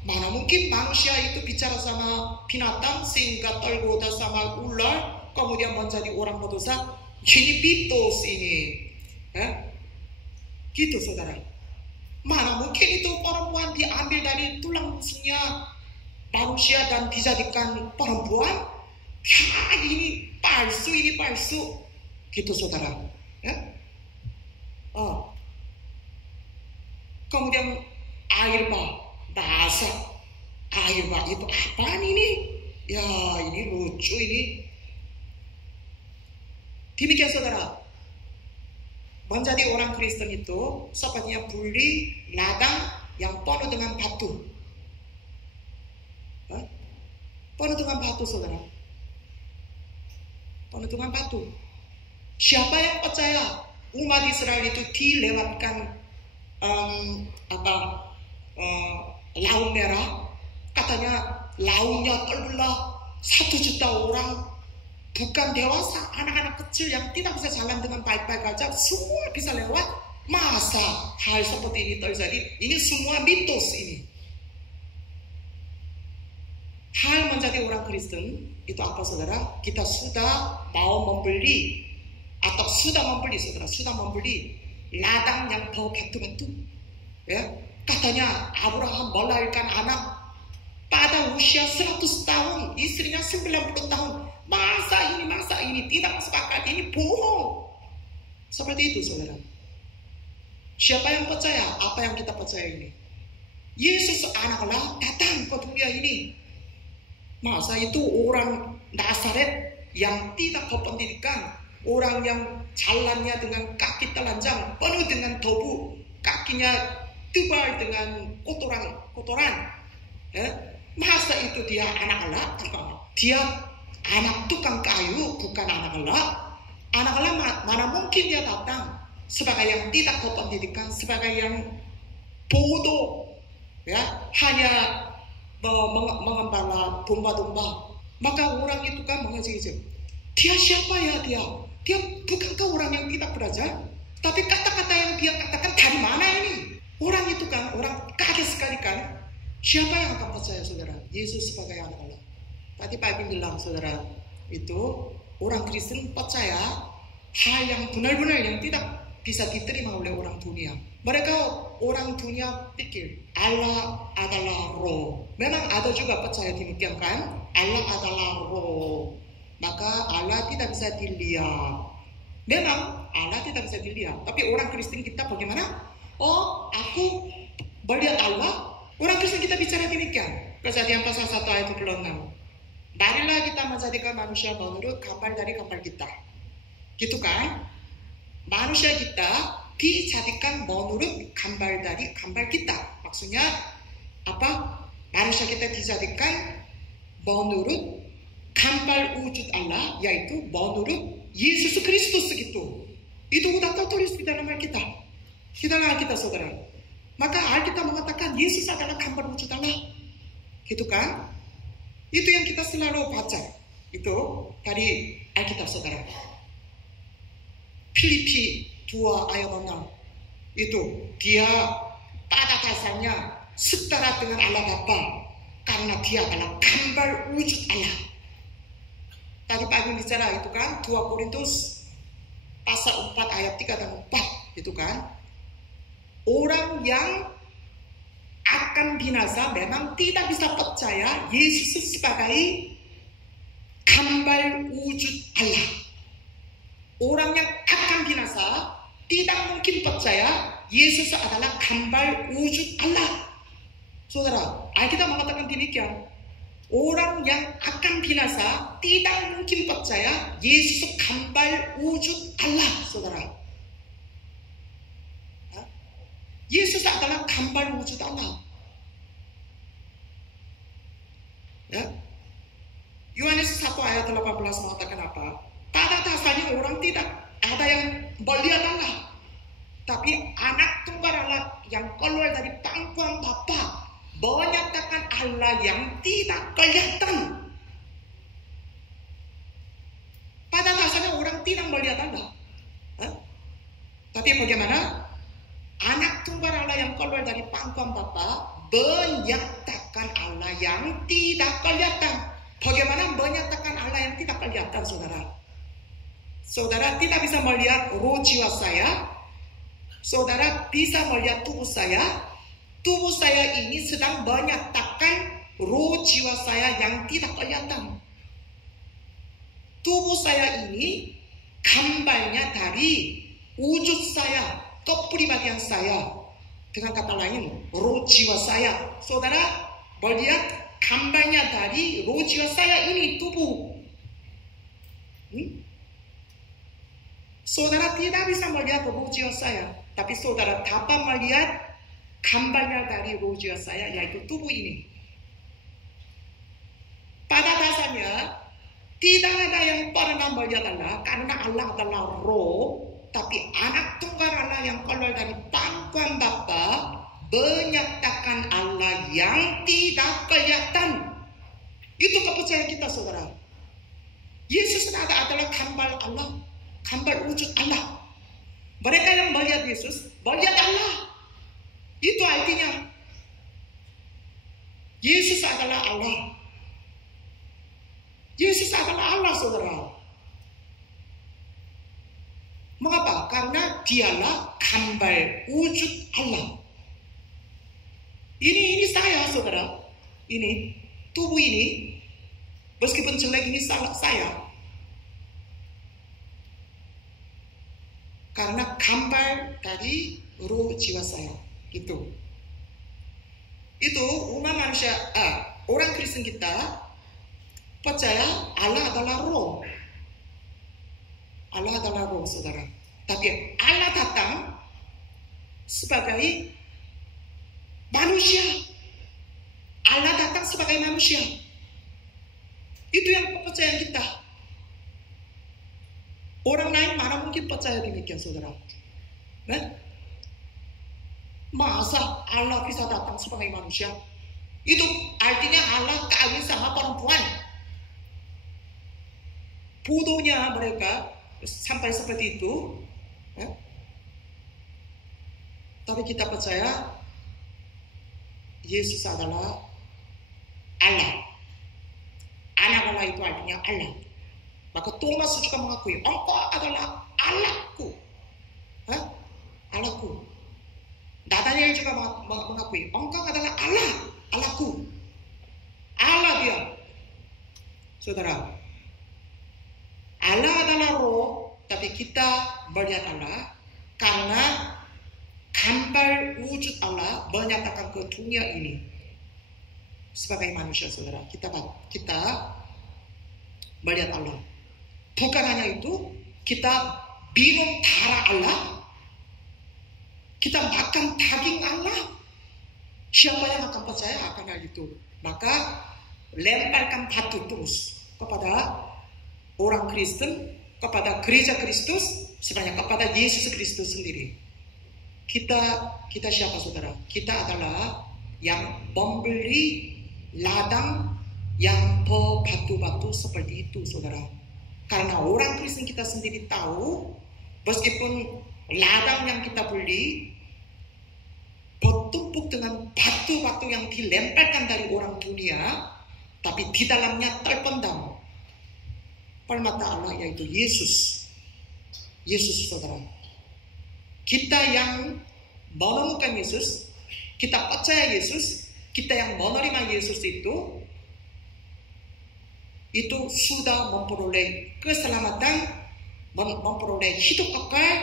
mana mungkin manusia itu bicara sama binatang sehingga tergoda sama ular kemudian menjadi orang berdosa. Ini mitos ini, ya. Gitu saudara. Mana mungkin itu perempuan diambil dari tulang rusuknya manusia dan dijadikan perempuan? Ya, ini palsu. Gitu saudara. Ya? Kemudian air bahasa air itu apaan ini? Ya ini lucu ini. Demikian saudara. Menjadi orang Kristen itu sepertinya beli ladang yang penuh dengan batu. Penuh dengan batu saudara. Penuh dengan batu. Siapa yang percaya umat Israel itu dilewatkan laut merah? Katanya lautnya terbelah 1 juta orang. Bukan dewasa, anak-anak kecil yang tidak bisa jalan dengan baik-baik aja, semua bisa lewat. Masa hal seperti ini terjadi? Ini semua mitos ini. Hal menjadi orang Kristen itu apa saudara? Kita sudah mau membeli atau sudah membeli ladang yang berbatu-batu. Ya, katanya Abraham melahirkan anak pada usia 100 tahun, istrinya 90 tahun. Masa ini tidak masuk akal, ini bohong. Seperti itu saudara. Siapa yang percaya apa yang kita percaya ini? Yesus anak Allah datang ke dunia ini. Masa itu orang Nazaret yang tidak berpendidikan, orang yang jalannya dengan kaki telanjang, penuh dengan debu, kakinya tebal dengan kotoran. Ya? Masa itu dia anak Allah? Dia anak tukang kayu, bukan anak Allah. Anak Allah mana mungkin dia datang sebagai yang tidak berpendidikan, sebagai yang bodoh, ya, hanya mengembala domba-domba. Maka orang itu kan mengejek-ejek. Dia siapa ya dia? Dia bukankah orang yang tidak belajar? Tapi kata-kata yang dia katakan dari mana ini? Orang itu kan, orang kaget sekali kan. Siapa yang akan percaya saudara? Yesus sebagai anak Allah. Tadi Pak Ibu bilang saudara, itu orang Kristen percaya hal yang benar-benar yang tidak bisa diterima oleh orang dunia. Mereka orang dunia pikir Allah adalah roh. Memang ada juga percaya demikian kan? Allah adalah roh. Maka Allah tidak bisa dilihat. Memang Allah tidak bisa dilihat. Tapi orang Kristen kita bagaimana? Oh, aku melihat Allah. Orang Kristen kita bicara demikian. Kejadian pasal 1 ayat 26. Marilah kita menjadikan manusia menurut gambar dari gambar kita. Gitu kan? Manusia kita dijadikan menurut gambar dari gambar kita. Maksudnya apa? Manusia kita dijadikan menurut gambar wujud Allah, yaitu menurut Yesus Kristus gitu. Itu sudah tertulis di dalam Alkitab. Di dalam Alkitab saudara. Maka Alkitab mengatakan Yesus adalah gambar wujud Allah. Gitu kan? Itu yang kita selalu baca. Itu dari Alkitab saudara. Filipi 2 ayat 6. Itu dia pada dasarnya setara dengan Allah Bapa karena dia adalah kembar wujud Allah. Tadi pagi bicara itu kan 2 Korintus pasal 4 ayat 3 dan 4 itu kan, orang yang akan binasa memang tidak bisa percaya Yesus sebagai kembar wujud Allah. Orang yang akan binasa tidak mungkin percaya Yesus adalah kembar wujud Allah. Saudara, Alkitab mengatakan demikian. Orang yang akan binasa tidak mungkin percaya Yesus kembar wujud Allah, saudara. Yesus adalah kembar wujud Allah. Ya? Yohanes 1 ayat 18 mengatakan apa? Pada dasarnya orang tidak ada yang melihat Allah, tapi anak tunggal Allah yang keluar dari pangkuan Bapa menyatakan Allah yang tidak kelihatan. Pada dasarnya orang tidak melihat Allah. Tapi bagaimana? Anak tunggal Allah yang keluar dari pangkuan Bapa menyatakan Allah yang tidak kelihatan. Bagaimana menyatakan Allah yang tidak kelihatan, saudara? Saudara tidak bisa melihat roh jiwa saya. Saudara bisa melihat tubuh saya. Tubuh saya ini sedang menyatakan roh jiwa saya yang tidak kelihatan. Tubuh saya ini gambarnya dari wujud saya, kepribadian saya. Dengan kata lain, roh jiwa saya. Saudara melihat gambarnya dari roh jiwa saya ini, tubuh. Saudara tidak bisa melihat roh jiwa saya, tapi saudara dapat melihat gambarnya dari roh jiwa saya, yaitu tubuh ini. Pada dasarnya tidak ada yang pernah melihat Allah, karena Allah adalah roh. Tapi anak tunggal Allah yang keluar dari pangkuan Bapa menyatakan Allah yang tidak kelihatan. Itu kepercayaan kita, saudara. Yesus adalah gambar Allah, gambar wujud Allah. Mereka yang melihat Yesus melihat Allah. Itu artinya Yesus adalah Allah. Yesus adalah Allah, saudara. Mengapa? Karena dialah gambar wujud Allah. Ini saya, saudara. Ini tubuh ini, meskipun jelek, ini saya. Karena gambar dari roh jiwa saya. Itu umat manusia, orang Kristen kita percaya Allah adalah roh. Allah adalah roh, saudara. Tapi Allah datang sebagai manusia. Allah datang sebagai manusia. Itu yang kepercayaan kita. Orang lain mana mungkin percaya demikian, saudara? Nah? Masa Allah bisa datang sebagai manusia? Itu artinya Allah kawin sama perempuan. Bodohnya mereka sampai seperti itu. Tapi kita percaya Yesus adalah Allah. Anak Allah itu artinya Allah. Maka Thomas juga mengakui, engkau adalah Allahku. Allahku. Nathanael juga mengakui, engkau adalah Allah, Allahku. Allah dia. Saudara, Allah adalah roh, tapi kita melihat Allah karena gambar wujud Allah menyatakan ke dunia ini sebagai manusia, saudara. Kita melihat Allah. Bukan hanya itu, kita minum darah Allah, kita makan daging Allah. Siapa yang akan percaya akan hal itu? Maka lemparkan batu terus kepada orang Kristen, kepada gereja Kristus, sebanyak kepada Yesus Kristus sendiri. Kita siapa, saudara? Kita adalah yang membeli ladang yang berbatu-batu seperti itu, saudara. Karena orang Kristen kita sendiri tahu, meskipun ladang yang kita beli betul tumpuk dengan batu-batu yang dilemparkan dari orang dunia, tapi di dalamnya terpendam permata Allah, yaitu Yesus. Yesus, saudara. Kita yang menemukan Yesus, kita percaya Yesus, kita yang menerima Yesus itu sudah memperoleh keselamatan, memperoleh hidup kekal,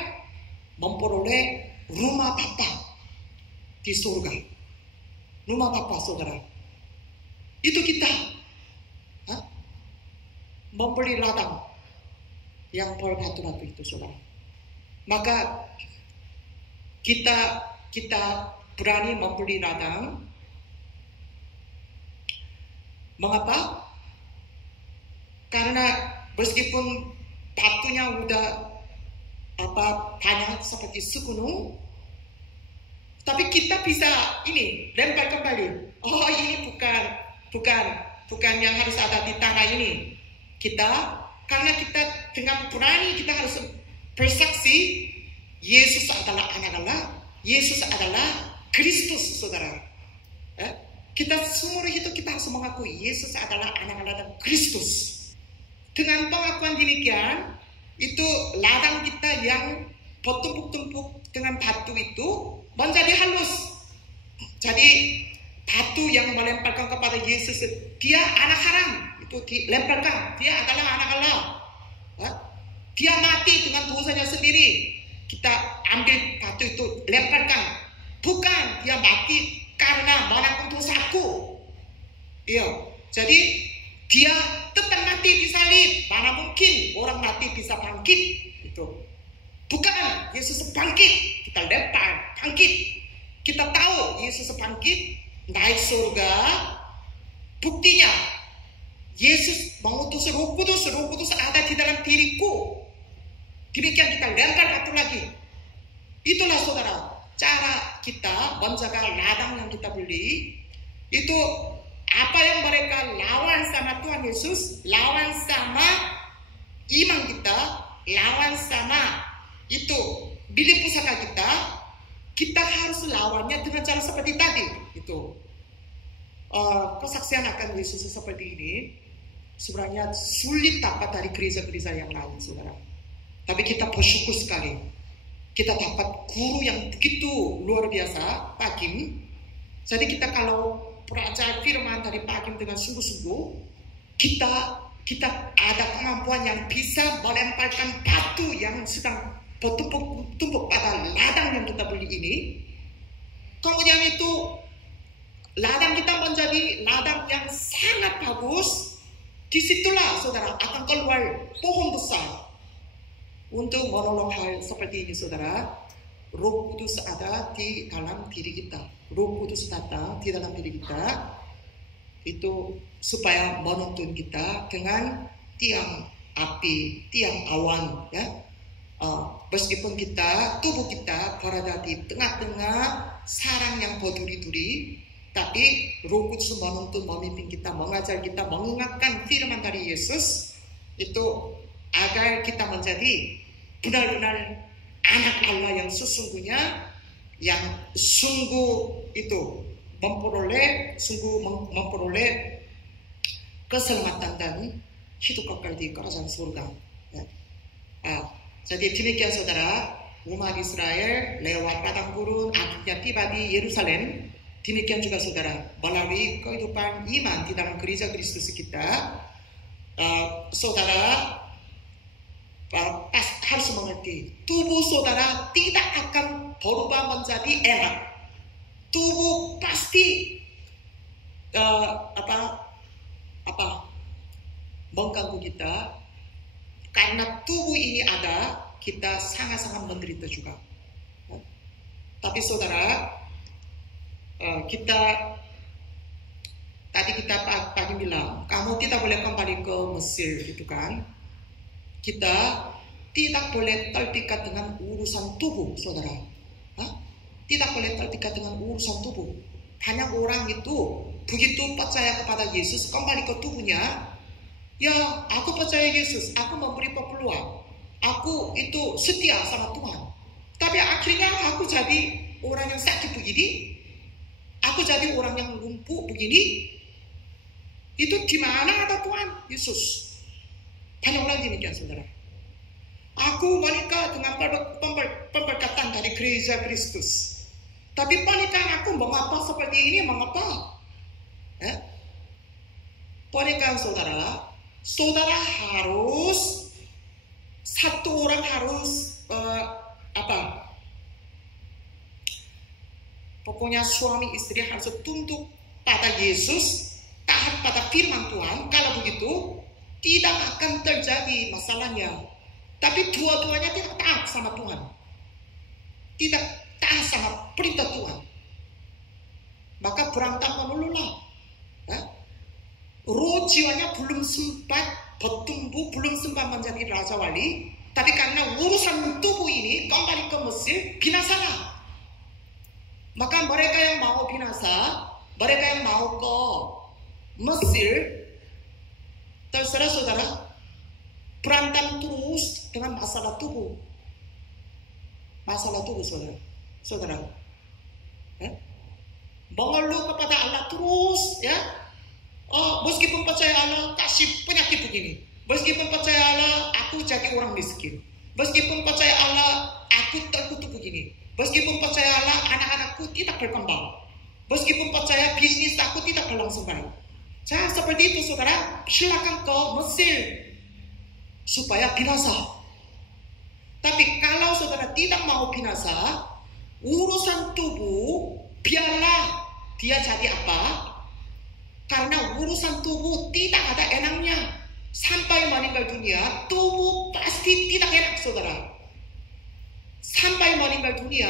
memperoleh rumah Bapa di surga. Rumah Bapa, saudara. Itu kita membeli ladang yang berbatu-batu itu, saudara. Maka kita berani membeli ladang. Mengapa? Karena meskipun batunya udah banyak seperti segunung, tapi kita bisa lempar kembali. Oh, ini bukan yang harus ada di tanah ini. Karena kita dengan berani kita harus bersaksi Yesus adalah anak Allah, Yesus adalah Kristus, saudara. Kita seumur hidup kita harus mengakui Yesus adalah anak Allah dan Kristus. Dengan pengakuan demikian, itu ladang kita yang bertumpuk-tumpuk dengan batu itu menjadi halus. Jadi batu yang melemparkan kepada Yesus, dia anak haram, itu dilemparkan. Dia adalah anak Allah. Dia mati dengan dosanya sendiri. Kita ambil batu itu lemparkan. Bukan dia mati karena menanggung dosaku. Iya. Jadi dia tetap mati di salib. Mana mungkin orang mati bisa bangkit? Itu bukan Yesus bangkit. Kita lempar bangkit. Kita tahu Yesus bangkit naik surga. Buktinya Yesus mengutus Roh Kudus ada di dalam diriku. Demikian kita lempar batu lagi. Itulah, saudara, cara kita menjaga ladang yang kita beli. Itu apa yang mereka lawan sama Tuhan Yesus, lawan sama iman kita, lawan sama itu milik pusaka kita harus lawannya dengan cara seperti tadi. Itu kesaksian akan Yesus seperti ini sebenarnya sulit dapat dari gereja-gereja yang lain, saudara. Tapi kita bersyukur sekali. Kita dapat guru yang begitu luar biasa, Pak Kim. Jadi kita kalau belajar firman dari Pak Kim dengan sungguh-sungguh, kita ada kemampuan yang bisa melemparkan batu yang sedang bertumpuk pada ladang yang kita beli ini. Kemudian itu ladang kita menjadi ladang yang sangat bagus. Disitulah, saudara, akan keluar pohon besar. Untuk menolong hal seperti ini, saudara, Roh Kudus ada di dalam diri kita. Roh Kudus datang di dalam diri kita itu supaya menuntun kita dengan tiang api, tiang awan, ya. Meskipun tubuh kita berada di tengah-tengah sarang yang berduri-duri, tapi Roh Kudus menuntun, memimpin kita, mengajar kita, mengingatkan firman dari Yesus itu agar kita menjadi benar-benar anak Allah yang sesungguhnya, yang sungguh itu memperoleh keselamatan dan hidup kekal di kerajaan surga. Ya. Jadi demikian, saudara, umat Israel lewat padang gurun akhirnya tiba di Yerusalem. Demikian juga, saudara, melalui kehidupan iman di dalam gereja Kristus kita, saudara harus mengerti, tubuh saudara tidak akan berubah menjadi enak. Tubuh pasti mengganggu kita. Karena tubuh ini ada, kita sangat-sangat menderita juga. Tapi saudara, tadi kita pagi bilang, kamu tidak boleh kembali ke Mesir, gitu kan? Kita tidak boleh terpikat dengan urusan tubuh, saudara. Tidak boleh terpikat dengan urusan tubuh. Banyak orang itu begitu percaya kepada Yesus, kembali ke tubuhnya. Ya, aku percaya Yesus, aku memberi peluang, aku itu setia sama Tuhan. Tapi akhirnya aku jadi orang yang sakit begini. aku jadi orang yang lumpuh begini, itu di mana ada Tuhan Yesus? Banyak orang demikian saudara. Aku menikah dengan pemberkatan dari gereja Kristus. Tapi pernikahan aku mengapa seperti ini? Mengapa? Pernikahan saudara, saudara harus satu orang harus pokoknya suami istri harus tunduk pada Yesus, taat pada firman Tuhan. Kalau begitu tidak akan terjadi masalahnya. Tapi dua-duanya tidak taat sama Tuhan, tidak taat sama perintah Tuhan, maka berantem melululah. Roh jiwanya belum sempat bertumbuh, belum sempat menjadi raja wali, tapi karena urusan tubuh ini kembali ke Mesir, binasalah. Maka mereka yang mau binasa, mereka yang mau ke Mesir, terserah saudara, berantem terus dengan masalah tubuh. Masalah tubuh saudara. Mengeluh kepada Allah terus, ya. Meskipun percaya Allah kasih penyakit begini, meskipun percaya Allah aku jadi orang miskin, meskipun percaya Allah aku terkutuk begini, meskipun percaya Allah anak-anakku tidak berkembang, meskipun percaya bisnis aku tidak berlangsung baik. Seperti itu saudara, silakan ke Mesir supaya binasa. Tapi kalau saudara tidak mau binasa, urusan tubuh biarlah dia jadi apa? Karena urusan tubuh tidak ada enaknya. Sampai meninggal dunia, tubuh pasti tidak enak saudara. Sampai meninggal dunia,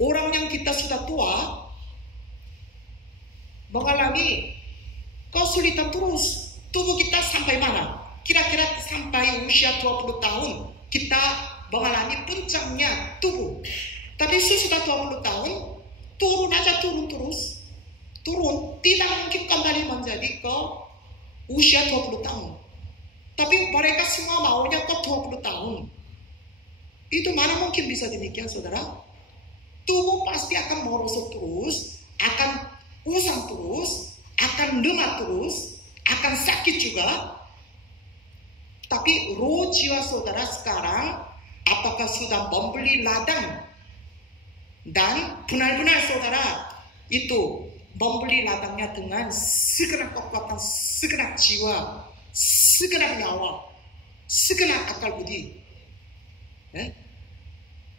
orang yang kita sudah tua mengalami kesulitan terus. Tubuh kita sampai mana? Kira-kira sampai usia 20 tahun kita mengalami puncaknya tubuh. Tapi sudah 20 tahun turun aja, turun terus. Turun, tidak mungkin kembali menjadi ke usia 20 tahun. Tapi mereka semua maunya ke 20 tahun. Itu mana mungkin bisa demikian saudara? Tubuh pasti akan merosot terus, akan usang terus, akan lemah terus, akan sakit juga. Tapi roh jiwa saudara sekarang apakah sudah membeli ladang? Dan benar-benar saudara itu membeli ladangnya dengan segenap kekuatan, segenap jiwa, segenap nyawa, segenap akal budi,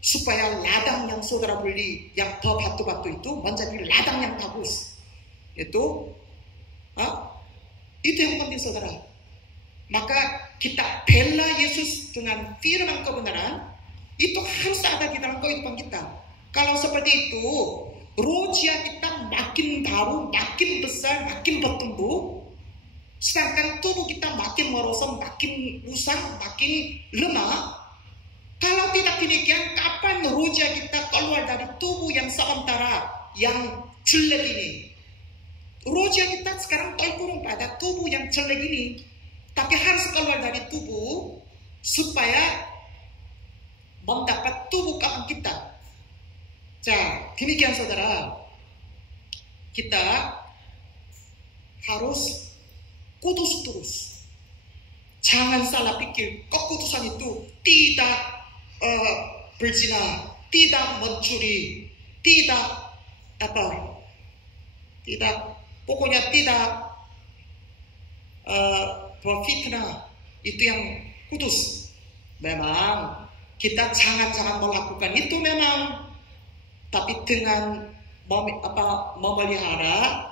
supaya ladang yang saudara beli yang berbatu-batu itu menjadi ladang yang bagus. Itu yang penting saudara. Maka kita bela Yesus dengan firman kebenaran, itu harus ada di dalam kehidupan kita. Kalau seperti itu, roh jiwa kita makin baru, makin besar, makin bertumbuh. Sedangkan tubuh kita makin merosot, makin usang, makin lemah. Kalau tidak demikian, kapan roh jiwa kita keluar dari tubuh yang sementara, yang jelek ini? Roh jiwa kita sekarang terkurung pada tubuh yang jelek ini. Tapi harus keluar dari tubuh supaya mendapat tubuh kawan kita. Demikian saudara, kita harus kudus terus. Jangan salah pikir, kekudusan itu tidak berzina, tidak mencuri, pokoknya tidak berfitnah. Itu yang kudus. Memang kita jangan melakukan itu memang. Tapi dengan memelihara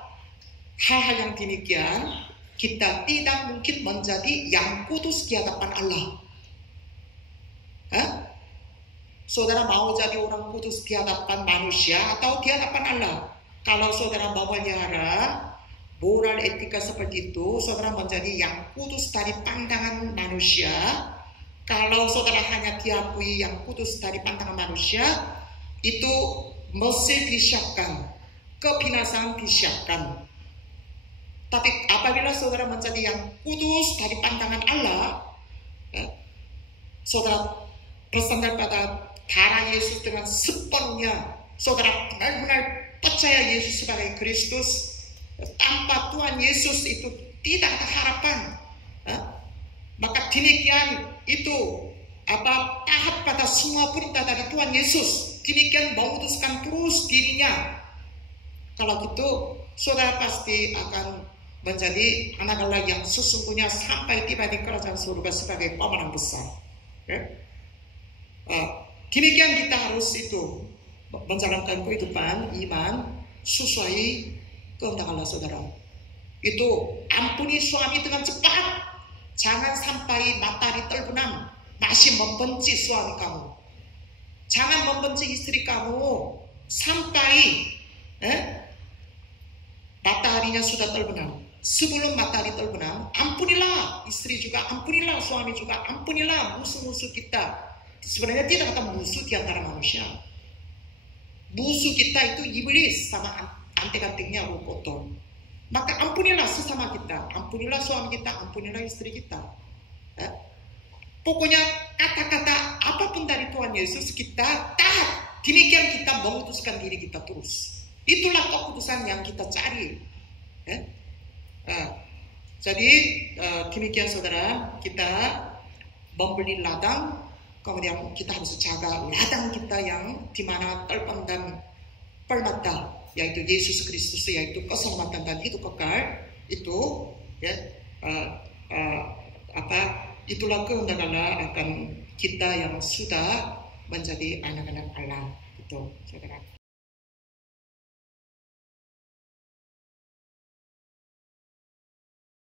hal-hal yang demikian, kita tidak mungkin menjadi yang kudus di hadapan Allah. Saudara mau jadi orang kudus di hadapan manusia atau di hadapan Allah? Kalau saudara memelihara moral etika seperti itu, saudara menjadi yang kudus dari pandangan manusia. Kalau saudara hanya diakui yang kudus dari pandangan manusia, itu Mesir disiapkan, kebinasaan disiapkan. Tapi apabila saudara menjadi yang kudus dari pandangan Allah, saudara bersandar pada darah Yesus dengan sepenuhnya, saudara benar-benar percaya Yesus sebagai Kristus. Tanpa Tuhan Yesus itu tidak ada harapan. Maka demikian itu taat pada semua perintah dari Tuhan Yesus. Demikian memutuskan terus dirinya. Kalau gitu, saudara pasti akan menjadi anak Allah yang sesungguhnya sampai tiba di kerajaan surga sebagai pemenang besar. Demikian kita harus itu menjalankan kehidupan iman sesuai kehendak Allah, saudara. Itu ampuni suami dengan cepat. Jangan sampai matahari terbenam masih membenci suami kamu. Jangan membenci istri kamu sampai mataharinya sudah terbenam. Sebelum matahari terbenam, ampunilah istri juga, ampunilah suami juga, ampunilah musuh-musuh kita. Sebenarnya tidak ada musuh di antara manusia. Musuh kita itu iblis sama antek-anteknya roh kotor. Maka ampunilah sesama kita, ampunilah suami kita, ampunilah istri kita. Pokoknya kata-kata apapun dari Tuhan Yesus kita taat. Demikian kita memutuskan diri kita terus. Itulah keputusan yang kita cari. Jadi demikian saudara, kita membeli ladang. Kemudian kita harus jaga ladang kita yang dimana terpendam permata, yaitu Yesus Kristus, yaitu keselamatan dan hidup kekal. Itu itulah kehendak Allah akan kita yang sudah menjadi anak-anak Allah. Itu saudara.